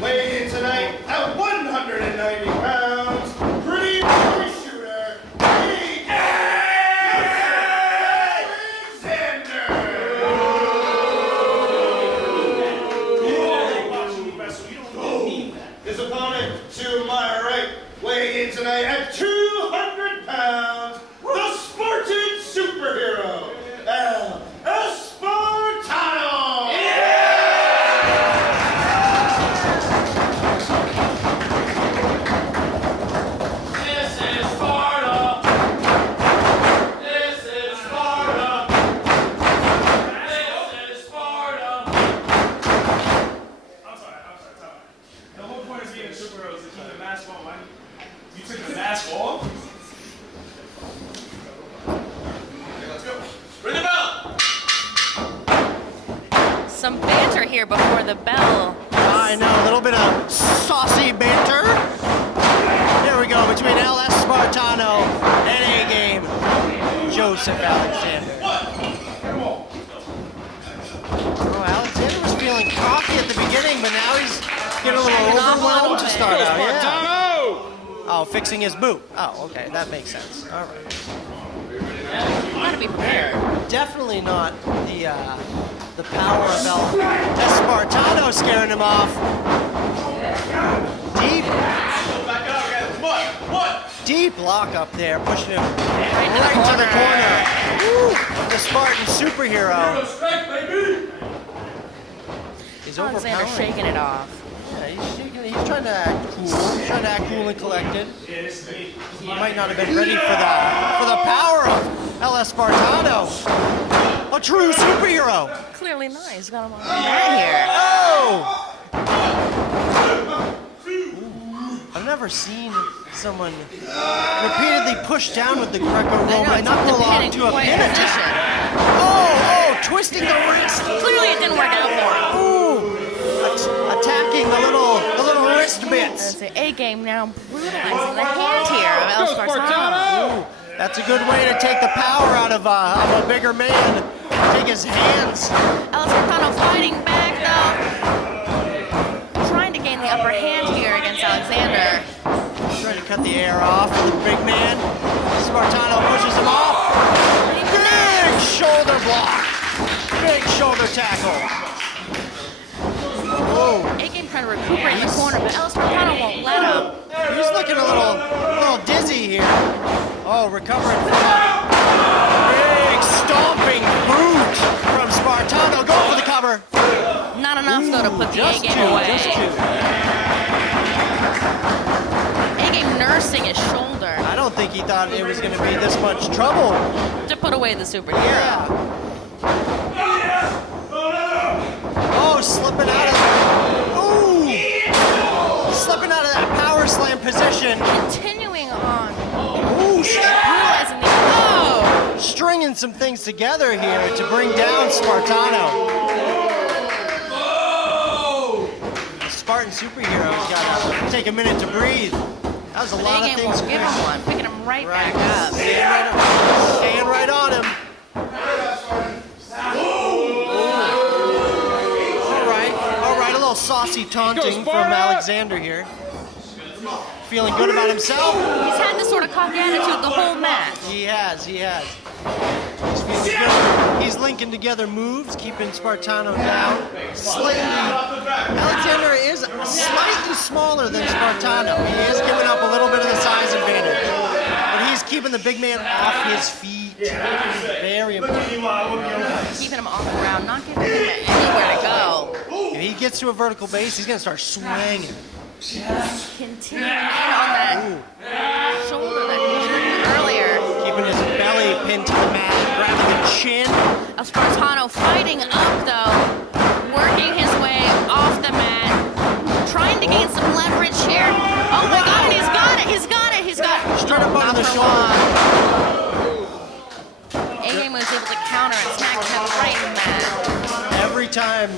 Weighing in tonight at 190 pounds, pretty boy shooter, Alexander. His opponent to my right, weighing in tonight at 200 pounds, the Spartan superhero, Espartano. Some banter here before the bell. I know, a little bit of saucy banter. There we go, between Espartano and A-Game, Joseph Alexander. Oh, Alexander was feeling cocky at the beginning, but now he's getting a little overwhelmed to start out. Yeah. Oh, fixing his boot. Oh, okay, that makes sense. All right. You gotta be prepared. Definitely not the power of Espartano scaring him off. Deep lock up there, pushing him right to the corner. Woo, the Spartan superhero. He's Alexander overpowering. shaking it off. Yeah, he's trying to act cool. He's trying to act cool and collected. He might not have been ready for the power of El Espartano. A true superhero. Clearly not. He's got him on the mat here. Oh! I've never seen someone repeatedly pushed down with the Greco-Roman knuckle lock to a pin attempt. Oh, twisting the wrist. Clearly it didn't work out for him. Ooh, attacking the little wrist bits. That's the A-Game now brutalizing the hand here of El Espartano. That's a good way to take the power out of a bigger man. Take his hands. El Espartano fighting back though. Trying to gain the upper hand here against Alexander. Trying to cut the air off of the big man. Espartano pushes him off. Big shoulder block. Big shoulder tackle. Whoa. A-Game trying to recuperate in the corner, but El Espartano won't let him. He's looking a little dizzy here. Oh, recovering from a big stomping boot from Espartano. Go for the cover. Not enough though to put the A-Game away. Just two. A-Game nursing his shoulder. I don't think he thought it was going to be this much trouble. To put away the superhero. Yeah. Oh, slipping out of that. Ooh! Slipping out of that power slam position. Continuing on. Ooh, Brutalizing the stringing some things together here to bring down Espartano. Spartan superhero's got to take a minute to breathe. That was a lot of things. Give him one, picking him right back up. Staying right on him. All right, a little saucy taunting from Alexander here. Feeling good about himself. He's had this sort of cocky attitude the whole match. He has. He's feeling good. He's linking together moves, keeping Espartano down. Alexander is slightly smaller than Espartano. He is giving up a little bit of the size advantage. But he's keeping the big man off his feet. Very important. Keeping him on the ground, not giving him anywhere to go. If he gets to a vertical base, he's going to start swinging. Continuing in on that shoulder that he showed earlier. Keeping his belly pinned to the mat, grabbing the chin. Espartano fighting up though, working his way off the mat, trying to gain some leverage here. Oh my God, he's got it. Straight up under the shoulder. A-Game was able to counter and smack him right in that. Every time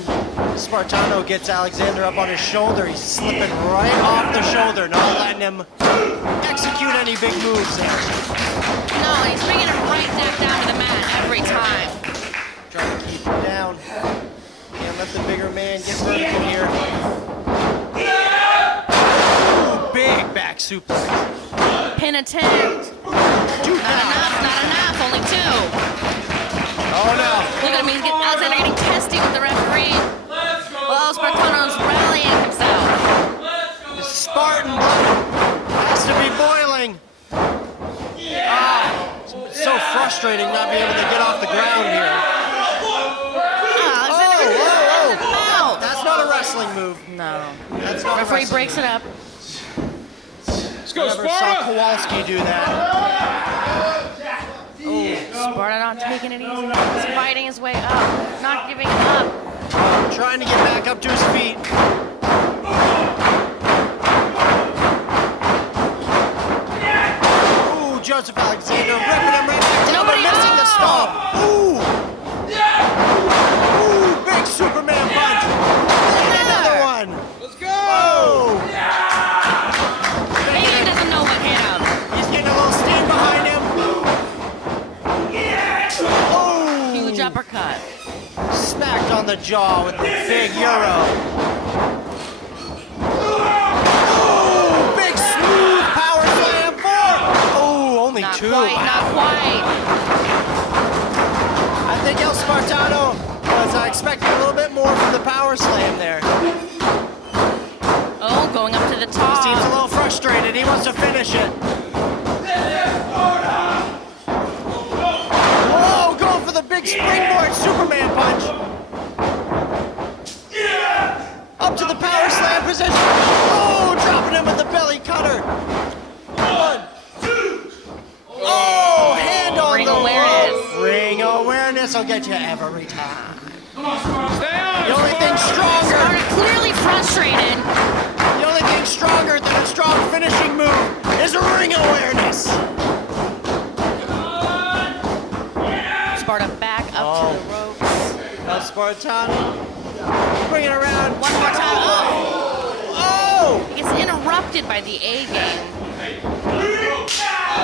Espartano gets Alexander up on his shoulder, he's slipping right off the shoulder, not letting him execute any big moves there. No, he's bringing him right down to the mat every time. Trying to keep him down. Can't let Let the bigger man get vertical here. Ooh, big back suplex. Pin attempt. Not enough, only 2. Oh no. Look at him, Alexander getting testy with the referee. Well, Espartano's rallying himself. The Spartan blood has to be boiling. It's so frustrating not being able to get off the ground here. Alexander, That's not a wrestling move. no. That's not Referee a breaks it up. Let's go, Never saw Sparta! Kowalski do that. Sparta not taking it easy. He's fighting his way up, not giving up. Trying to get back up to his feet. Ooh, Joseph Alexander ripping him right back down, but missing the stomp. Ooh! Ooh, big Superman punch. Another one. Let's go! Oh! Maybe he doesn't know what hit him. He's getting a little steam behind him. Oh! Huge uppercut. Smacked on the jaw with the big Euro. Oh, big smooth power slam for. Oh, only Not 2. quite, not quite. I think Espartano was expecting a little bit more from the power slam there. Oh, going up to the top. Seems a little frustrated. He wants to finish it. Oh, going for the big springboard Superman punch. Up to the power slam position. Oh, dropping him with the belly cutter. 1, 2. Oh, hand on Ring the awareness. rope. Ring awareness will get you every time. Stay on! The only thing stronger. Sparta clearly frustrated. The only thing stronger than a strong finishing move is a ring awareness. Sparta back up to the ropes. Espartano, bring it around. One more time. Oh! He gets interrupted by the A game.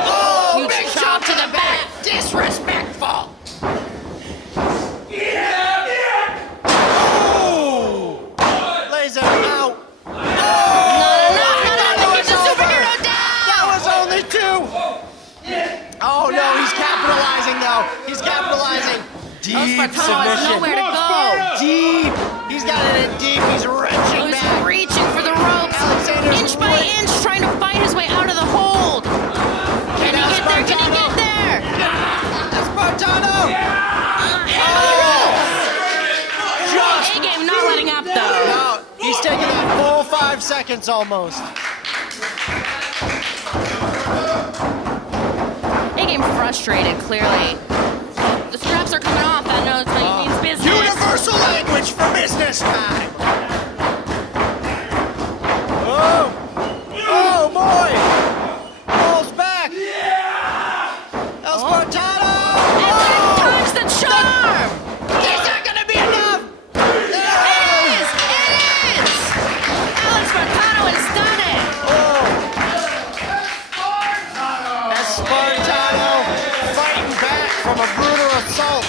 Oh! Huge Big chop to the back. Disrespectful. Oh! Lays him out. Not enough. Keep the superhero down. That was only 2. Oh no, he's capitalizing though. He's capitalizing. Deep Espartano has submission. nowhere to go. Deep. He's got it in deep. He's wrenching He's back. reaching for the ropes. Alexander's Inch by inch, trying to fight his way out of the hold. Can he get there? Can he get there? Espartano. A game not letting up though. No, he's taking that full 5 seconds almost. A game frustrated, clearly. The straps are coming off. That knows that he means business. Universal language for business time. Oh, oh boy. Falls back. Espartano. And there times the charm. Is that gonna be enough? It is. Alex Espartano has done it. Espartano fighting back from a brutal assault.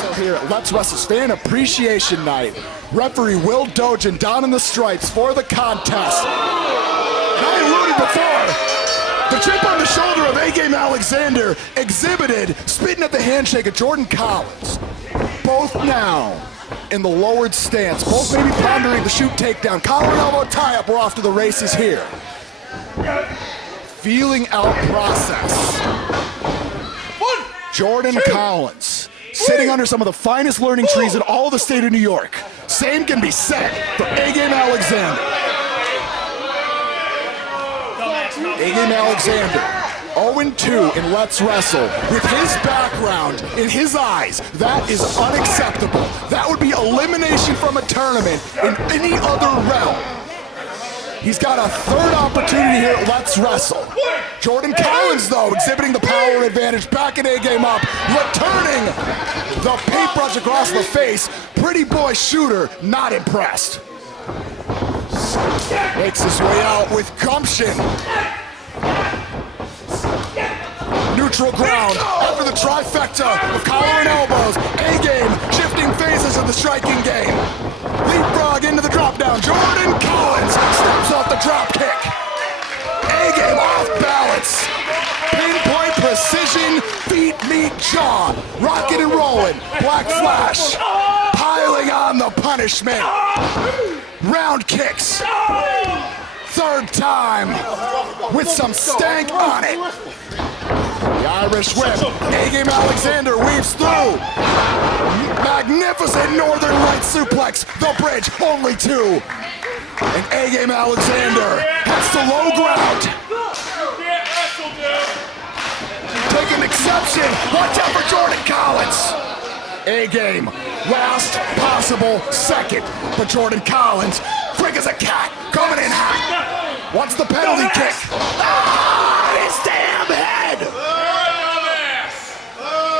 So here at Let's Wrestle's Fan Appreciation Night, referee Will Dojan down in the stripes for the contest. And I alluded before, the chip on the shoulder of A-Game Alexander exhibited spitting at the handshake of Jordan Collins. Both now in the lowered stance, both maybe pondering the shoot takedown. Collar and elbow tie-up, we're off to the races here. Feeling out process. Jordan Collins, sitting under some of the finest learning trees in all the state of New York. Same can be said for A-Game Alexander. A-Game Alexander, 0-2 in Let's Wrestle. With his background, in his eyes, that is unacceptable. That would be elimination from a tournament in any other realm. He's got a third opportunity here at Let's Wrestle. Jordan Collins, though, exhibiting the power advantage, backing A-Game up, returning the paintbrush across the face. Pretty boy shooter, not impressed. Makes his way out with gumption. Neutral ground after the trifecta of collar and elbows. A-Game shifting phases masters of the striking game. Leapfrog into the drop down. Jordan Collins steps off the drop kick. A-game off balance. Pinpoint precision, feet meet jaw. Rocking and rolling. Black flash. Piling on the punishment. Round kicks. Third time with some stank on it. The Irish whip. A-game Alexander weaves through. Magnificent Northern Light suplex. The bridge, only two. And A-game Alexander heads to low ground. Taking exception. Watch out for Jordan Collins. A-game, last possible second. But Jordan Collins, quick as a cat, coming in hot. What's the penalty kick? Ah, his damn head!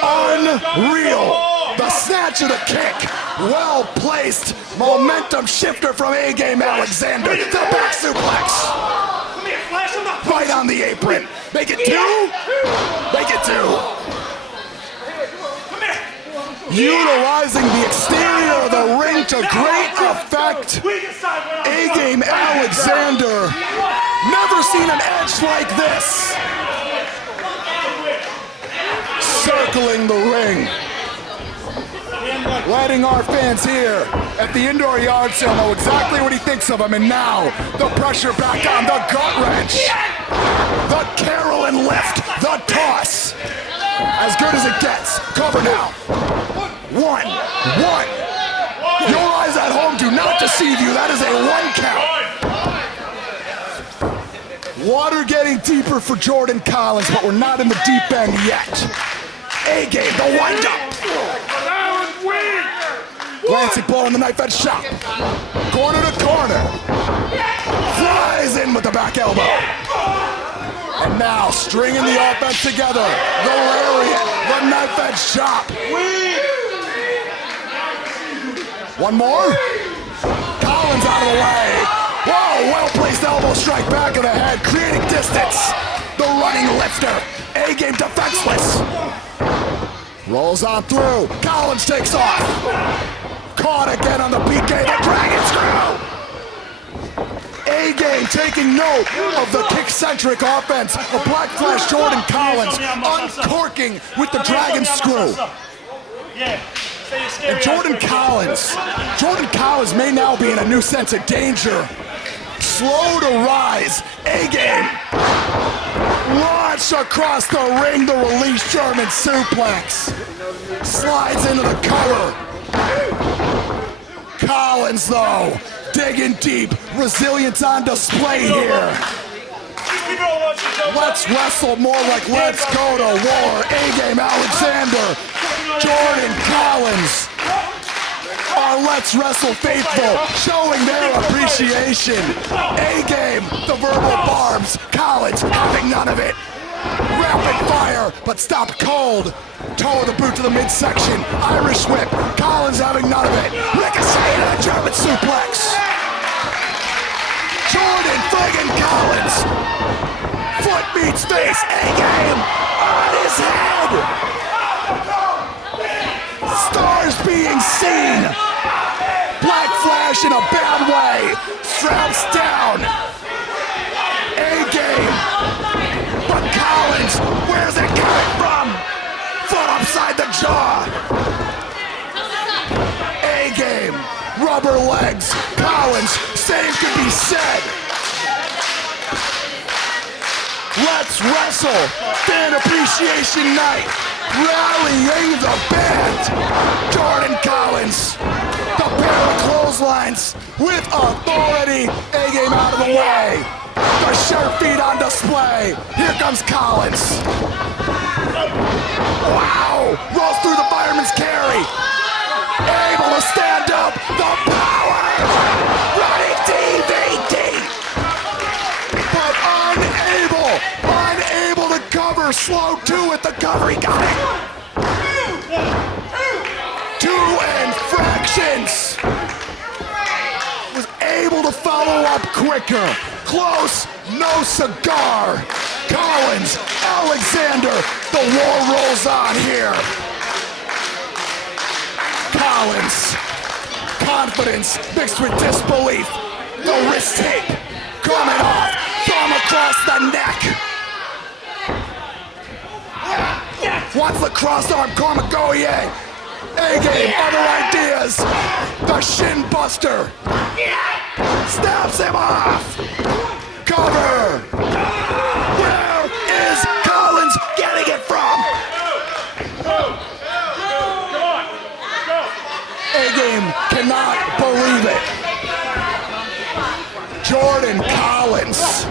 Unreal. The snatch of the kick. Well placed. Momentum shifter from A-game Alexander. The back suplex. Right on the apron. Make it two. Make it two. Utilizing the exterior of the ring to great effect. A-game Alexander. Never seen an edge like this. Circling the ring. Letting our fans here at the indoor yard sale know exactly what he thinks of him. And now, the pressure back on, the gut wrench. The Carolyn lift, the toss. As good as it gets. Cover now. One. Your eyes at home do not deceive you. That is a 1 count. Water getting deeper for Jordan Collins, but we're not in the deep end yet. A-game, the wind-up. Glancing blow in the knife edge shot. Corner to corner. Flies in with the back elbow. And now stringing the offense together. The lariat, the knife edge chop. One more. Collins out of the way. Whoa, well-placed elbow strike back of the head, creating distance. The running lifter. A-game defenseless. Rolls on through. Collins takes off. Caught again on the PK. The Dragon Screw. A-game taking note of the kick-centric offense of Black Flash Jordan Collins, uncorking with the Dragon Screw. And Jordan Collins may now be in a new sense of danger. Slow to rise. A-game. Launch across the ring, the release German suplex. Slides into the cover. Collins, though, digging deep. Resilience on display here. Let's wrestle more like let's go to war. A-game Alexander. Jordan Collins. Our Let's Wrestle faithful showing their appreciation. A-game, the verbal barbs. Collins having none of it. Rapid fire, but stopped cold. Toe of the boot to the midsection. Irish whip. Collins having none of it. Ricochet and a German suplex. Jordan friggin' Collins. Foot meets face. A-game on his head. Stars being seen. Black Flash in a bad way. Straps down. A-game. But Collins, where's it coming from? Foot upside the jaw. A-game. Rubber legs. Collins, same could be said. Let's wrestle. Fan appreciation night. Rallying the band. Jordan Collins. The pair of clotheslines with authority. A-game out of the way. The shirt feet on display. Here comes Collins. Wow. Rolls through the fireman's carry. Able to stand up. The power. Running DVD. But unable to cover. Slow two at the cover. He got it. 2 and fractions. Was able to follow up quicker. Close, no cigar. Collins, Alexander, the war rolls on here. Collins Collins. Confidence mixed with disbelief. The wrist tape coming off. Thumb across the neck. Wants the cross arm, Kamagoye. A-game, other ideas. The shin buster. Snaps him off. Cover. Where is Collins getting it from? A-game cannot believe it. Jordan Collins.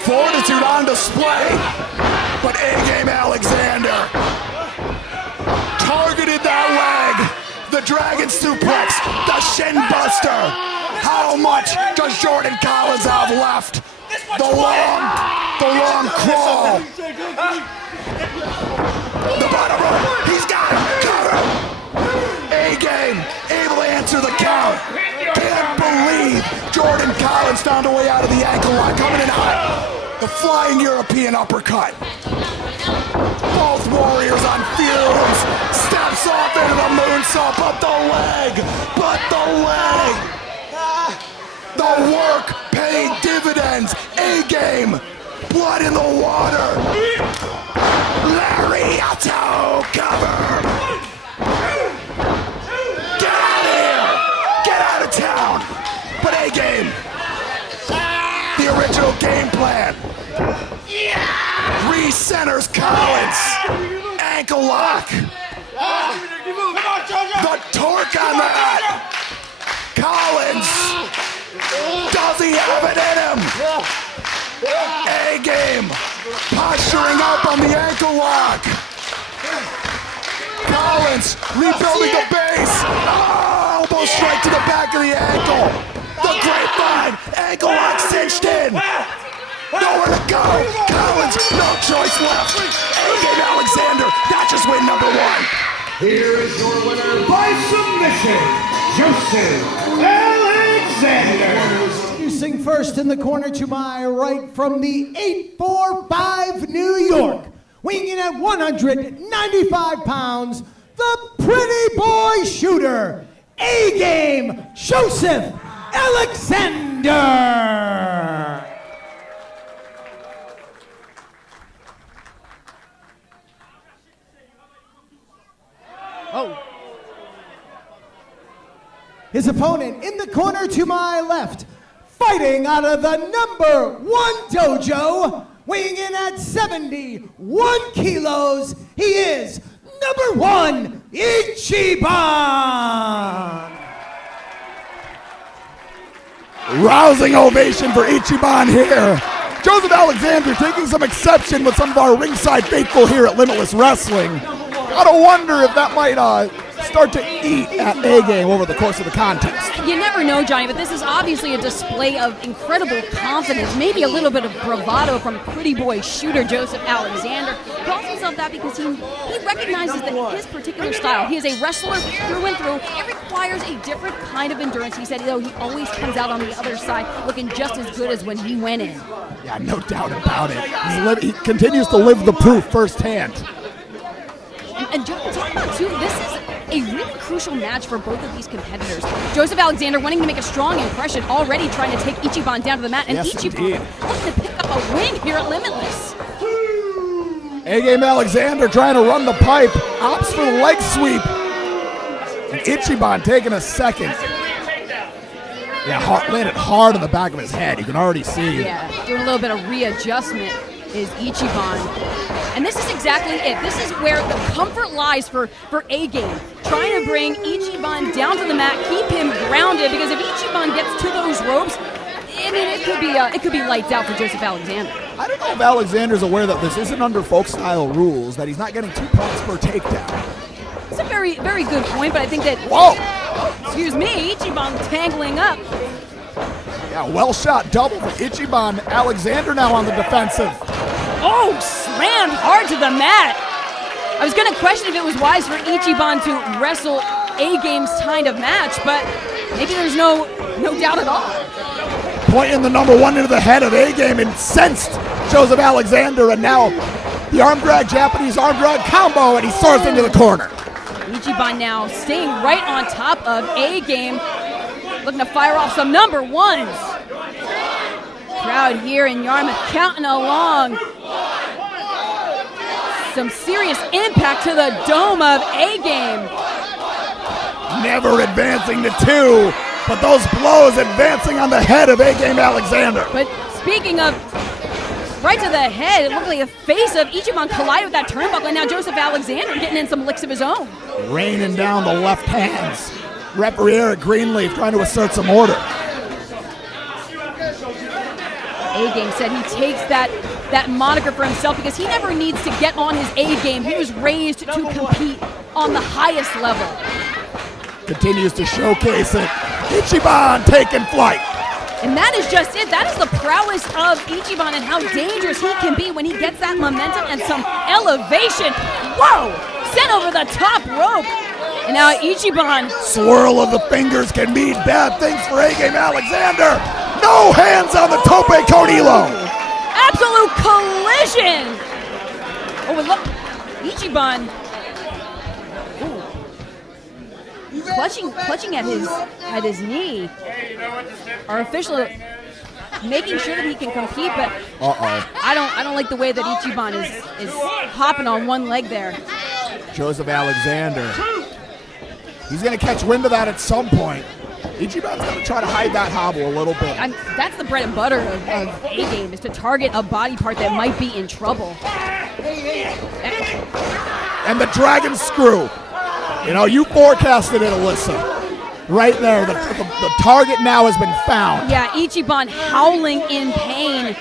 Fortitude on display. But A-game Alexander targeted that leg. The dragon suplex. The shin buster. How much does Jordan Collins have left? The long crawl. The bottom rope. He's got him. Cover. A-game able to answer the count. Can't believe Jordan Collins found a way out of the ankle lock. Coming in hot. The flying European uppercut. Both warriors on fumes. Steps off into the moonsault, but the leg. The work paid dividends. A-game. Blood in the water. Lariato cover. Get out of here. Get out of town. But A-game. The original game plan. Re-centers Collins. Ankle lock. The torque on that. Collins. Does he have it in him? A-game. Posturing up on the ankle lock. Collins rebuilding the base. Oh, elbow strike to the back of the ankle. The grapevine. Ankle lock cinched in. Nowhere to go. Collins, no choice left. A-game Alexander, that just win number one. Here is your winner by submission, Joseph Alexander. Introducing first in the corner to my right from the 845 New York, weighing in at 195 pounds, the pretty boy shooter, A-game Joseph Alexander. His opponent in the corner to my left, fighting out of the number 1 dojo, weighing in at 71 kilos, he is number 1, Ichiban. Rousing ovation for Ichiban here. Joseph Alexander taking some exception with some of our ringside faithful here at Limitless Wrestling. Gotta wonder if that might start to eat at A-game over the course of the contest. You never know, Johnny, but this is obviously a display of incredible confidence, maybe a little bit of bravado from pretty boy shooter Joseph Alexander. He calls himself that because he recognizes that his particular style, he is a wrestler through and through. It requires a different kind of endurance. He said, he always comes out on the other side looking just as good as when he went in. Yeah, no doubt about it. He continues to live the proof firsthand. And Joe, talk about, too, this is a really crucial match for both of these competitors. Joseph Alexander wanting to make a strong impression, already trying to take Ichiban down to the mat, and yes, Ichiban indeed. looking to pick up a win here at Limitless. A-game Alexander trying to run the pipe, opts for the leg sweep. And Ichiban taking a second. Yeah, landed hard on the back of his head. You can already see. Yeah, doing a little bit of readjustment is Ichiban. And this is exactly it. This is where the comfort lies for A-game. Trying to bring Ichiban down to the mat, keep him grounded, because if Ichiban gets to those ropes, I mean, it could be lights out for Joseph Alexander. I don't know if Alexander's aware that this isn't under folk style rules, that he's not getting 2 points per takedown. It's a very, very good point, but I think that... Whoa! Excuse me, Ichiban tangling up. Yeah, well shot double for Ichiban. Alexander now on the defensive. Oh, slammed hard to the mat. I was going to question if it was wise for Ichiban to wrestle A-game's kind of match, but maybe there's no doubt at all. Pointing the number 1 into the head of A-game, incensed Joseph Alexander, and now the arm drag, Japanese arm drag combo, and he soars into the corner. Ichiban now staying right on top of A-game, looking to fire off some number ones. Crowd here in Yarmouth counting along. Some serious impact to the dome of A-game. Never advancing to 2, but those blows advancing on the head of A-game Alexander. But speaking of right to the head, it looked like the face of Ichiban collided with that turnbuckle, and now Joseph Alexander getting in some licks of his own. Raining down the left hands. Referee Eric Greenleaf trying to assert some order. A-game said he takes that moniker for himself because he never needs to get on his A-game. He was raised to compete on the highest level. Continues to showcase it. Ichiban taking flight. And that is just it. That is the prowess of Ichiban and how dangerous he can be when he gets that momentum and some elevation. Whoa! Sent over the top rope. And now Ichiban. Swirl of the fingers can mean bad things for A-game Alexander. No hands on the tope Conilo. Absolute collision. Oh, and look, Ichiban. Clutching at his knee. Our official making sure that he can compete, but I don't like the way that Ichiban is hopping on one leg there. Joseph Alexander. He's going to catch wind of that at some point. Ichiban's going to try to hide that hobble a little bit. That's the bread and butter of A-game, is to target a body part that might be in trouble. And the dragon screw. You know, you forecasted it, Alyssa. Right there, the target now has been found. Yeah, Ichiban howling in pain.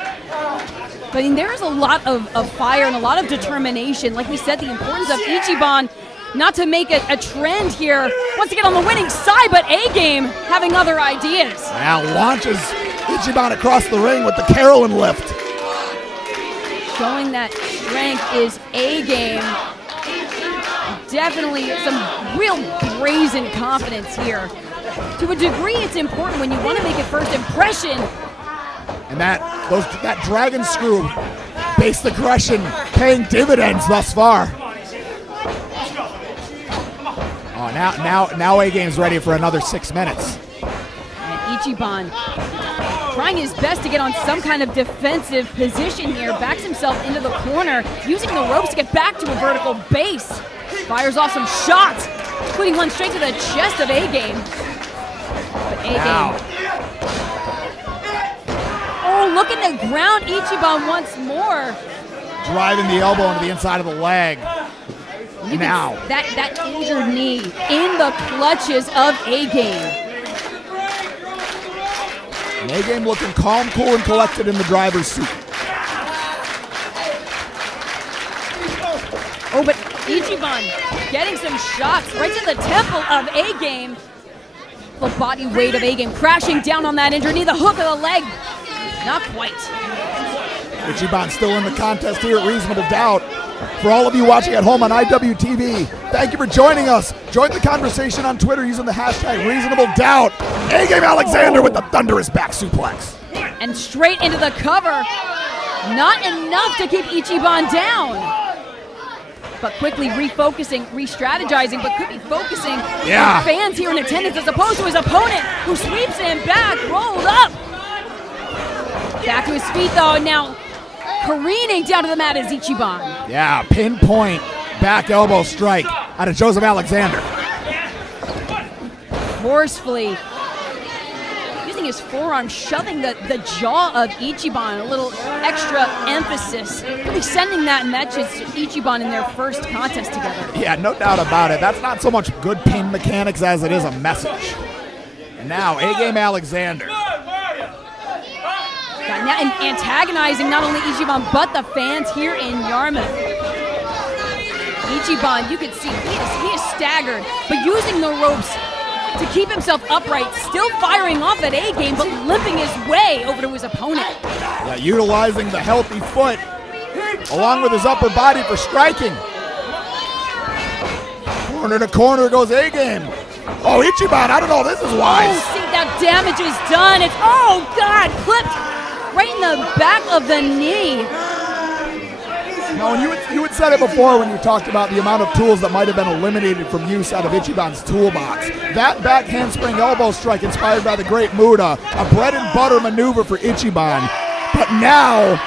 But I mean, there is a lot of fire and a lot of determination. Like we said, the importance of Ichiban not to make a trend here. Wants to get on the winning side, but A-game having other ideas. Now launches Ichiban across the ring with the Carolyn lift. Showing that strength is A-game. Definitely some real brazen confidence here. To a degree, it's important when you want to make a first impression. And that dragon screw based aggression paying dividends thus far. Oh, now A-game's ready for another 6 minutes. And Ichiban trying his best to get on some kind of defensive position here. Backs himself into the corner, using the ropes to get back to a vertical base. Fires off some shots, including one straight to the chest of A-game. But A-game. Oh, looking to ground Ichiban once more. Driving the elbow into the inside of the leg. Now. That injured knee in the clutches of A-game. And A-game looking calm, cool, and collected in the driver's seat. Oh, but Ichiban getting some shots right to the temple of A-game. The body weight of A-game crashing down on that injured knee. The hook of the leg, not quite. Ichiban still in the contest here at Reasonable Doubt. For all of you watching at home on IWTV, thank you for joining us. Join the conversation on Twitter using the hashtag Reasonable Doubt. A-game Alexander with the thunderous back suplex. And straight into the cover. Not enough to keep Ichiban down. But quickly refocusing, re-strategizing, but could be focusing on fans here in attendance as opposed to his opponent, who sweeps him back, rolled up. Back to his feet, though, now careening down to the mat is Ichiban. Yeah, pinpoint back elbow strike out of Joseph Alexander. Forcefully using his forearm, shoving the jaw of Ichiban, a little extra emphasis, really sending that message to Ichiban in their first contest together. Yeah, no doubt about it. That's not so much good pin mechanics as it is a message. And now, A-game Alexander. Now antagonizing not only Ichiban, but the fans here in Yarmouth. Ichiban, you can see, he is staggered, but using the ropes to keep himself upright, still firing off at A-game, but limping his way over to his opponent. Yeah, utilizing the healthy foot along with his upper body for striking. Corner to corner goes A-game. Oh, Ichiban, I don't know, this is wise. Oh, see, that damage is done. It's, oh God, clipped right in the back of the knee. Now, when you had said it before when you talked about the amount of tools that might have been eliminated from use out of Ichiban's toolbox. That back handspring elbow strike inspired by the great Muda, a bread and butter maneuver for Ichiban. But now,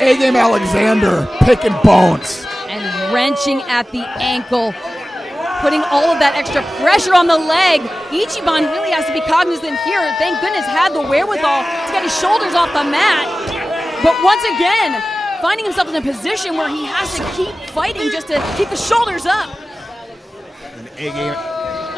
A-Game Alexander picking bones. And wrenching at the ankle, putting all of that extra pressure on the leg. Ichiban really has to be cognizant here. Thank goodness had the wherewithal to get his shoulders off the mat. But once again, finding himself in a position where he has to keep fighting just to keep the shoulders up. And A-Game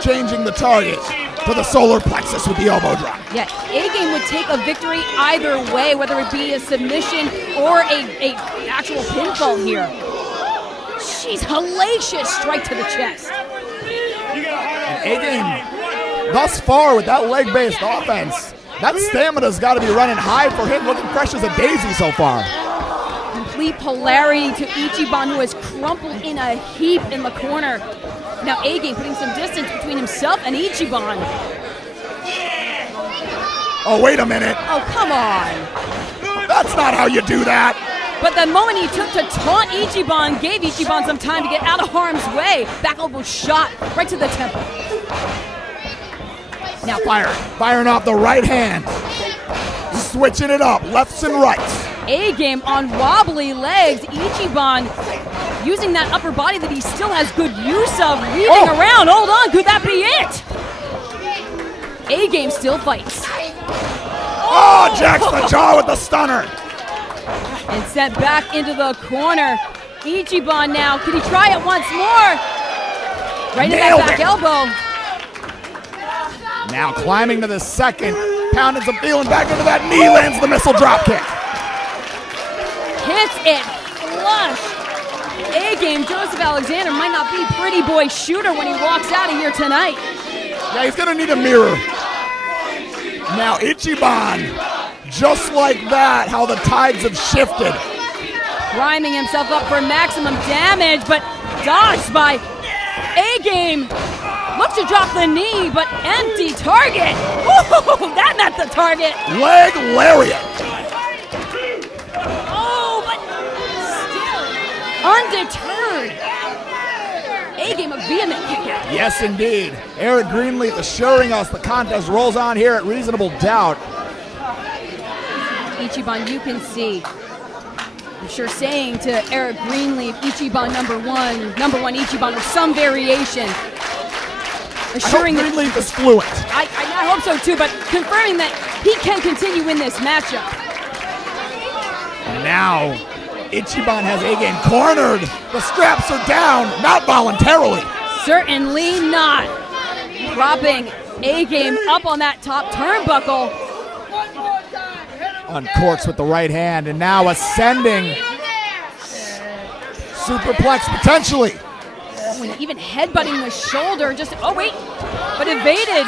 changing the target to the solar plexus with the elbow drop. Yeah, A-Game would take a victory either way, whether it be a submission or a actual pinfall here. Jeez, hellacious strike to the chest. And A-Game, thus far with that leg-based offense, that stamina's got to be running high for him, looking fresh as a daisy so far. Complete polarity to Ichiban, who has crumpled in a heap in the corner. Now A-Game putting some distance between himself and Ichiban. Oh, wait a minute. Oh, come on. That's not how you do that. But the moment he took to taunt Ichiban gave Ichiban some time to get out of harm's way. Back elbow shot right to the temple. Now firing off the right hand. Switching it up, lefts and rights. A-Game on wobbly legs. Ichiban using that upper body that he still has good use of, weaving around. Hold on, could that be it? A-Game still fights. Oh, jacks the jaw with the stunner. And sent back into the corner. Ichiban now, can he try it once more? Right in that back elbow. Now climbing to the second, pounding some feeling back into that knee, lands the missile drop kick. Hits it flush. A-Game Joseph Alexander might not be pretty boy shooter when he walks out of here tonight. Yeah, he's gonna need a mirror. Now Ichiban, just like that, how the tides have shifted. Priming himself up for maximum damage, but dodged by A-Game. Looks to drop the knee, but empty target. Ooh, that met the target. Leg lariat. Oh, but still undeterred. A-Game a vehement kick out. Yes, indeed. Eric Greenleaf assuring us the contest rolls on here at reasonable doubt. Ichiban, you can see. I'm sure saying to Eric Greenleaf, Ichiban number one Ichiban, or some variation. Assuring I hope Greenleaf is fluent. I hope so too, but confirming that he can continue in this matchup. And now, Ichiban has A-Game cornered. The straps are down, not voluntarily. Certainly not. Dropping A-Game up on that top turnbuckle. Uncorks with the right hand, and now ascending. Superplex potentially. Even headbutting the shoulder, but evaded.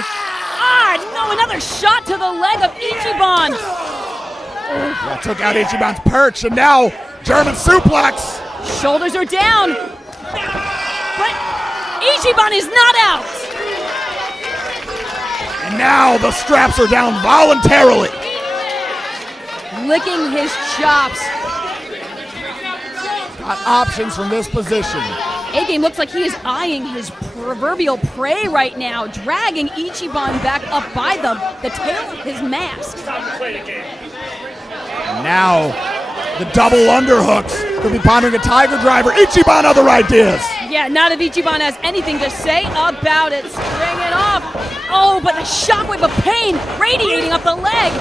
No, another shot to the leg of Ichiban. That took out Ichiban's perch, and now German suplex. Shoulders are down, but Ichiban is not out. And now the straps are down voluntarily. Licking his chops. Got options from this position. A-Game looks like he is eyeing his proverbial prey right now, dragging Ichiban back up by the tail of his mask. And now the double underhooks. Could be pondering a tiger driver. Ichiban other ideas. Yeah, not if Ichiban has anything to say about it. Spring it off. Oh, but the shockwave of pain radiating up the leg.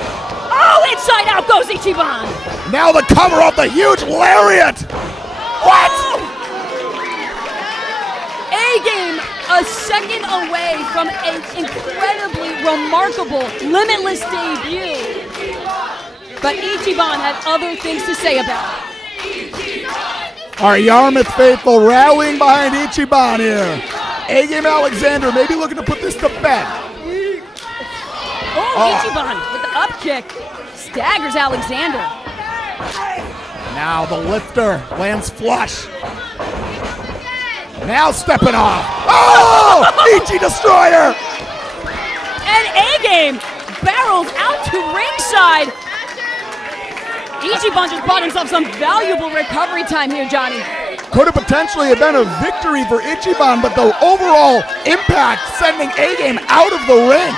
Oh, inside out goes Ichiban. Now the cover of the huge lariat. What? A-Game a second away from an incredibly remarkable Limitless debut. But Ichiban had other things to say about it. Our Yarmouth faithful rallying behind Ichiban here. A-Game Alexander maybe looking to put this to bed. Ichiban with the up kick staggers Alexander. Now the lifter lands flush. Now stepping off. Oh! Ichi Destroyer! And A-Game barrels out to ringside. Ichiban just bought himself some valuable recovery time here, Johnny. Could have potentially have been a victory for Ichiban, but the overall impact sending A-Game out of the ring.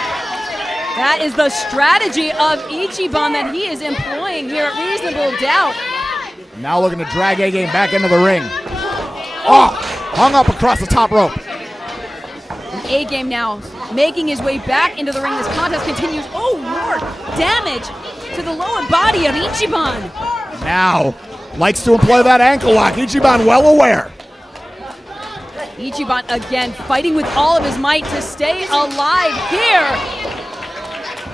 That is the strategy of Ichiban that he is employing here at Reasonable Doubt. Now looking to drag A-Game back into the ring. Oh, hung up across the top rope. A-Game now making his way back into the ring. This contest continues. Oh, Lord. Damage to the lower body of Ichiban. Now, likes to employ that ankle lock. Ichiban well aware. Ichiban again fighting with all of his might to stay alive here.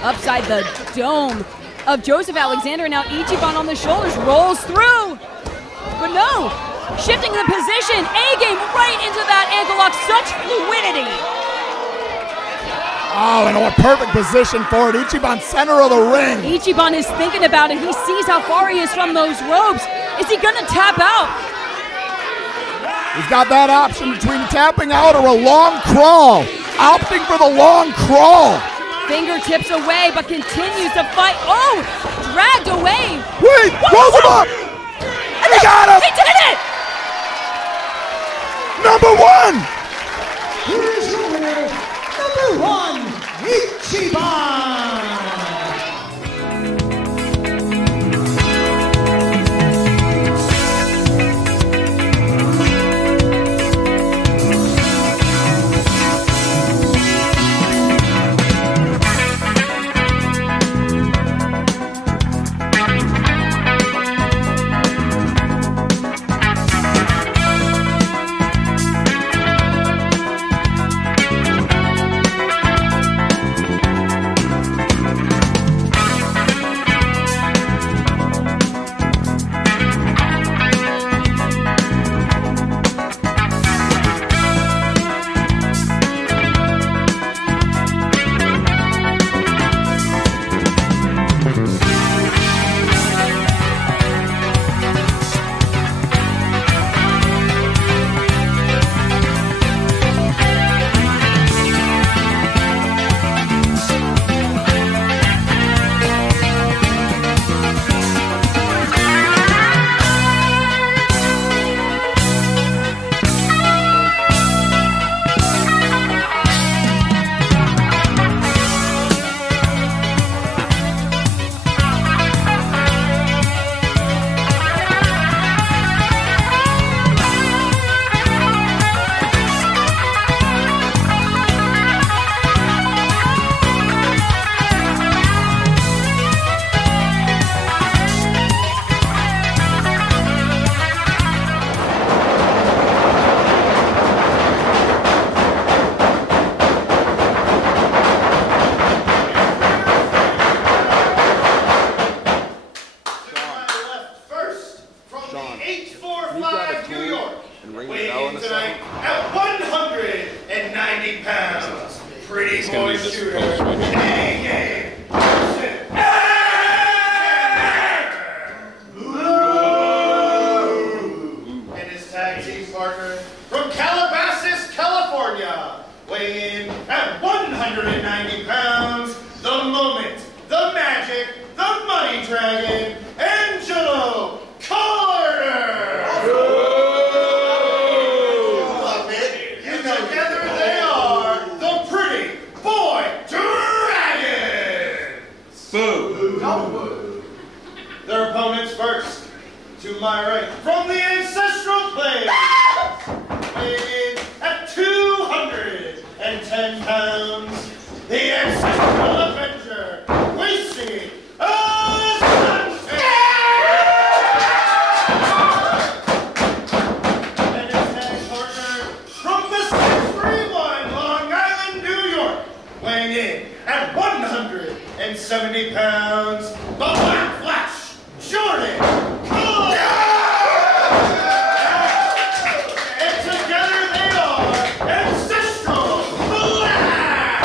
Upside the dome of Joseph Alexander. Now Ichiban on the shoulders rolls through. But no, shifting the position. A-Game right into that ankle lock. Such fluidity. Oh, and a perfect position for it. Ichiban center of the ring. Ichiban is thinking about it. He sees how far he is from those ropes. Is he gonna tap out? He's got that option between tapping out or a long crawl. Opting for the long crawl. Fingertips away, but continues to fight. Oh, dragged away. Wait, rolls him up. And he got him. He did it. Number one. Here's your winner, number 1, Ichiban. Dragon, Angelo Carter! And together they are the Pretty Boy Dragons! Boo! Their opponents first. To my right, from the ancestral plane, weighing at 210 pounds, the ancestral avenger, Kwesi, Asante! And his tag partner, from the 631 Long Island, New York, weighing in at 170 pounds, the Black Flash, Jordan! And together they are Ancestral Black!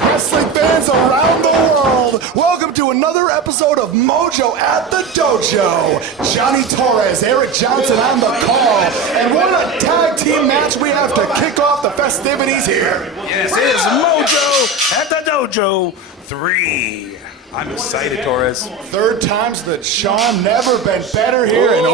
Wrestling fans around the world, welcome to another episode episode of Mojo at the Dojo. Johnny Torres, Eric Johnson on the call. And what a tag team match we have to kick off the festivities here. Yes, it is Mojo at the Dojo 3. I'm excited, Torres. Third time's the charm, never been better here. And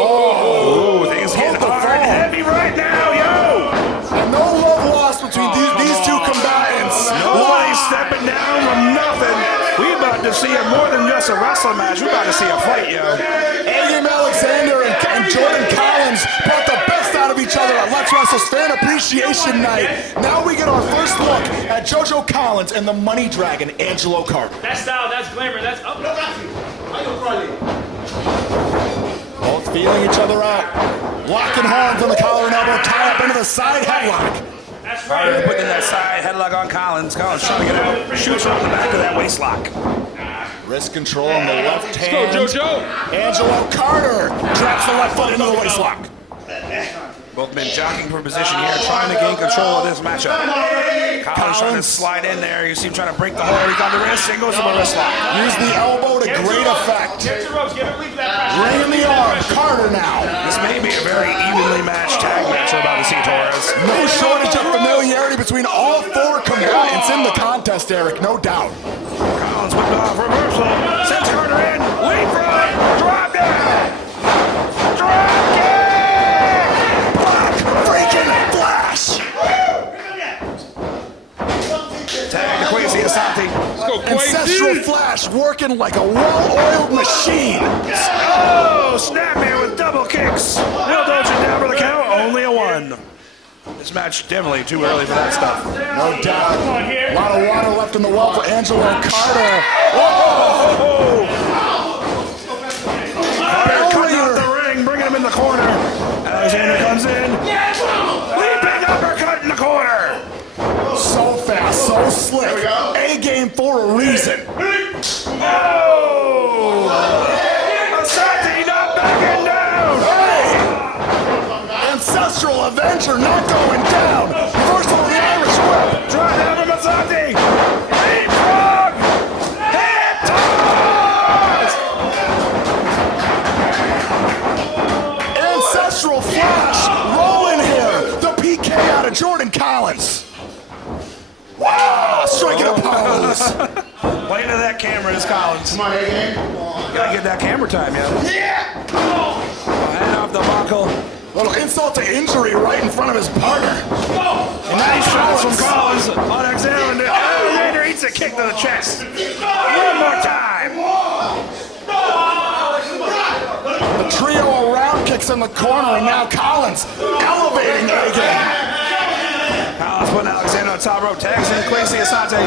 things getting hard and heavy right now, yo! And no love lost between these two combatants. Nobody's stepping down from nothing. We about to see it more than just a wrestling match. We about to see a fight, yo. A-Game Alexander and Jordan Collins brought the best out of each other at Let's Wrestle's Fan Appreciation Night. Now we get our first look at JoJo Collins and the Money Dragon, Angelo Carter. That's style, that's glamour, that's up. Both feeling each other out. Locking horns on the collar and elbow, tie up into the side headlock. That's Carter right. putting in that side headlock on Collins. Collins trying to get out. Shoots right in the back of that waist lock. Wrist control on the left hand. Let's go, JoJo. Angelo Carter drops the left foot into the waist lock. Both men jockeying for position here, trying to gain control of this matchup. Collins trying to slide in there. You see him trying to break the hold. He got the wrist and goes to the wrist lock. Use the elbow to great effect. Ring in the arm. Carter now. This may be a very evenly matched tag match we're about to see, Torres. No shortage of familiarity between all four combatants in the contest, Eric, no doubt. Collins whipped off reversal. Sends Carter in. Leapfrog. Drop down. Drop kick. Freaking flash. Tag to Kwesi Asante. Let's go, Ancestral Kwesi. flash working like a well-oiled machine. Oh, snapmare with double kicks. Will Dojan down for the count. Only a 1. This match definitely too early for that stuff. No doubt. A lot of water left in the well for Angelo Carter. Oh! Carter cutting out the ring, bringing him in the corner. Alexander comes in. Leaping uppercut in the corner. So fast, so slick. A-game for a reason. Oh! Asante not backing down. Hey! Ancestral Avenger not going down. Reversal of the Irish whip. Try down from Asante. Leapfrog. Hit toss. Ancestral flash rolling here. The PK out of Jordan Collins. Wow, striking a pose. Playing to that camera is Collins. Come on, A-Game. Gotta get that camera time, yo. Yeah! Hand off the buckle. Little insult to injury right in front of his partner. And nice shots from Collins on Alexander. Alexander eats a kick to the chest. One more time. The trio around kicks in the corner, and now Collins elevating A-Game. Collins putting Alexander on top rope. Tags in Kwesi Asante.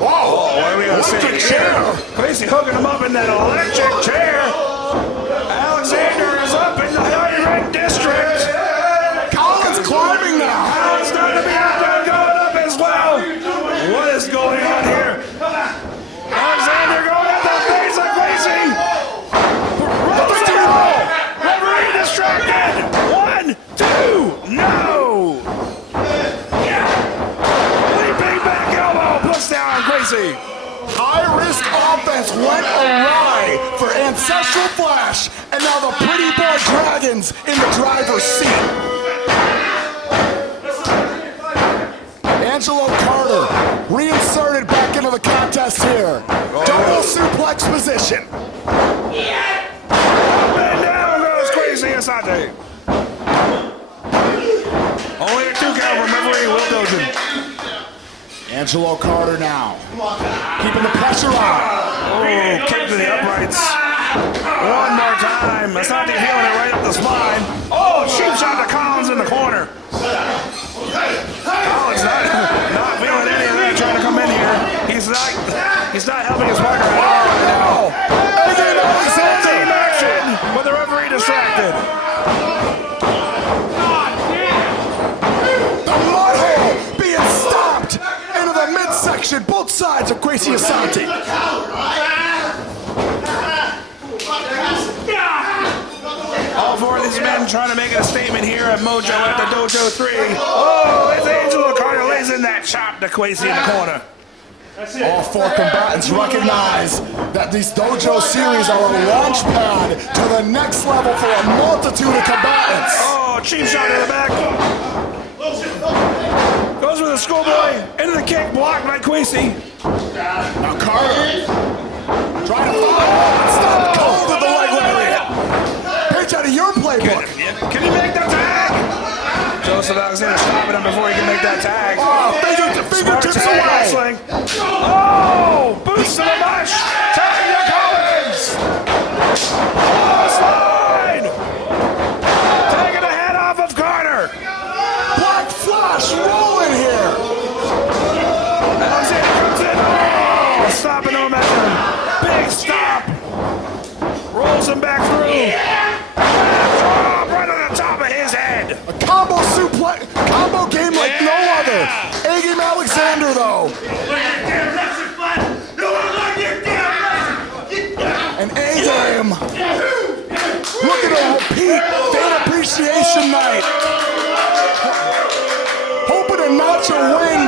Whoa! What are we gonna see Electric here? chair. Kwesi hooking him up in that electric chair. Alexander is up in the high rank district. Collins climbing now. Collins starting to be up and going up as well. What is going on here? Alexander going at the face of Kwesi. Referee distracted. 1, 2, no. Leaping back elbow, puts down Kwesi. High-risk offense went awry for Ancestral Flash, and now the Pretty Boy Dragons in the driver's seat. Angelo Carter reinserted back into the contest here. Double suplex position. Up and down goes Kwesi Asante. Only a 2 count from referee Will Dojan. Angelo Carter now, keeping the pressure on. Oh, kick to the uprights. One more time. Asante feeling it right up the spine. Oh, cheap shot to Collins in the corner. Collins not feeling any of that, trying to come in here. He's not helping his partner at all right now. A-Game Alexander. Team action, but the referee distracted. The mud hole being stopped into the midsection, both sides of Kwesi Asante. All 4 of these men trying to make a statement here at Mojo at the Dojo 3. Oh, it's Angelo Carter lays in that chop to Kwesi in the corner. All four combatants recognize that these dojo series are a launch pad to the next level for a multitude of combatants. Oh, cheap shot to the back. Goes with a schoolboy into the kick, blocked by Kwesi. Now Carter trying to follow. Stop cold with the leg lariat. Page out of your playbook. Can he make the tag? Joseph Alexander stopping him before he can make that tag. Oh, fingertips away. Wrestling. Oh, boots to the mush. Tag to Collins. Oh, slide. Taking the head off of Carter. Black Flash rolling here. Alexander comes in. Oh, stopping the momentum. Big stop. Rolls him back through. Oh, right on the top of his head. A combo suplex, combo game like no other. A-Game Alexander though. And A-Game looking to repeat Fan Appreciation Night. Hoping to notch a win,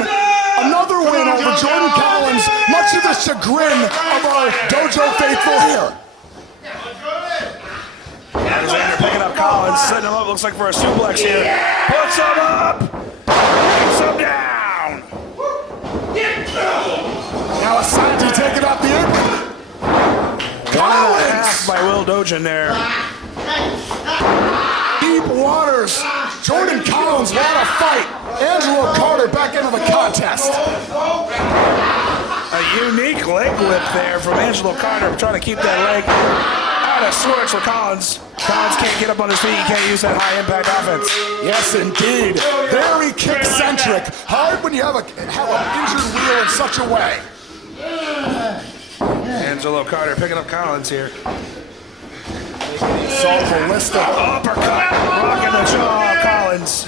another win over Jordan Collins, much to the chagrin of our dojo faithful here. Alexander picking up Collins, setting him up, looks like for a suplex here. Puts him up, brings him down. Now Asante taking off the apron. Collins! By Will Dojin there. Deep waters. Jordan Collins, what a fight. Angelo Carter back into the contest. A unique leg whip there from Angelo Carter, trying to keep that leg out of sorts for Collins. Collins can't get up on his feet. He can't use that high impact offense. Yes, indeed. Very kick-centric. Hard when you have an injured wheel in such a way. Angelo Carter picking up Collins here. So holistic. Uppercut, rocking the jaw of Collins.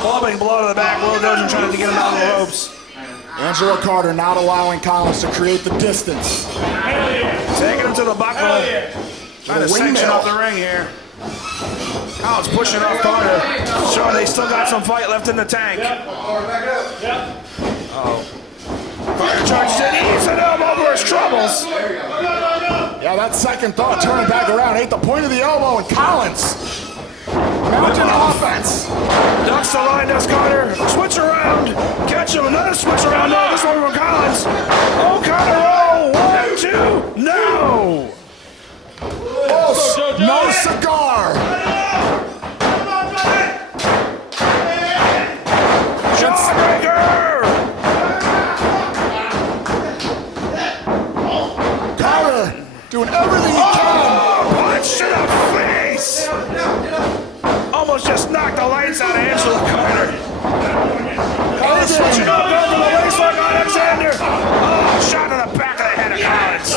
Clubbing blow to the back. Will Dojin trying to get him out of the ropes. Angelo Carter not allowing Collins to create the distance. Taking him to the buckle. Trying to section off the ring here. Collins pushing off Carter. Showing they still got some fight left in the tank. Uh-oh. Carter charges in, eats an elbow for his troubles. Yeah, that second thought turning back around ate the point of the elbow, and Collins mounting offense. Ducks the line, does Carter. Switch around. Catch him. Another switch around. No, this one from Collins. Oh, Carter. Oh, 1, 2. No. Oh, no cigar. Jawbreaker. Carter doing everything he can. Punch to the face. Almost just knocked the lights out of Angelo Carter. Carter switching up over the waistline on Alexander. Oh, shot to the back of the head of Collins.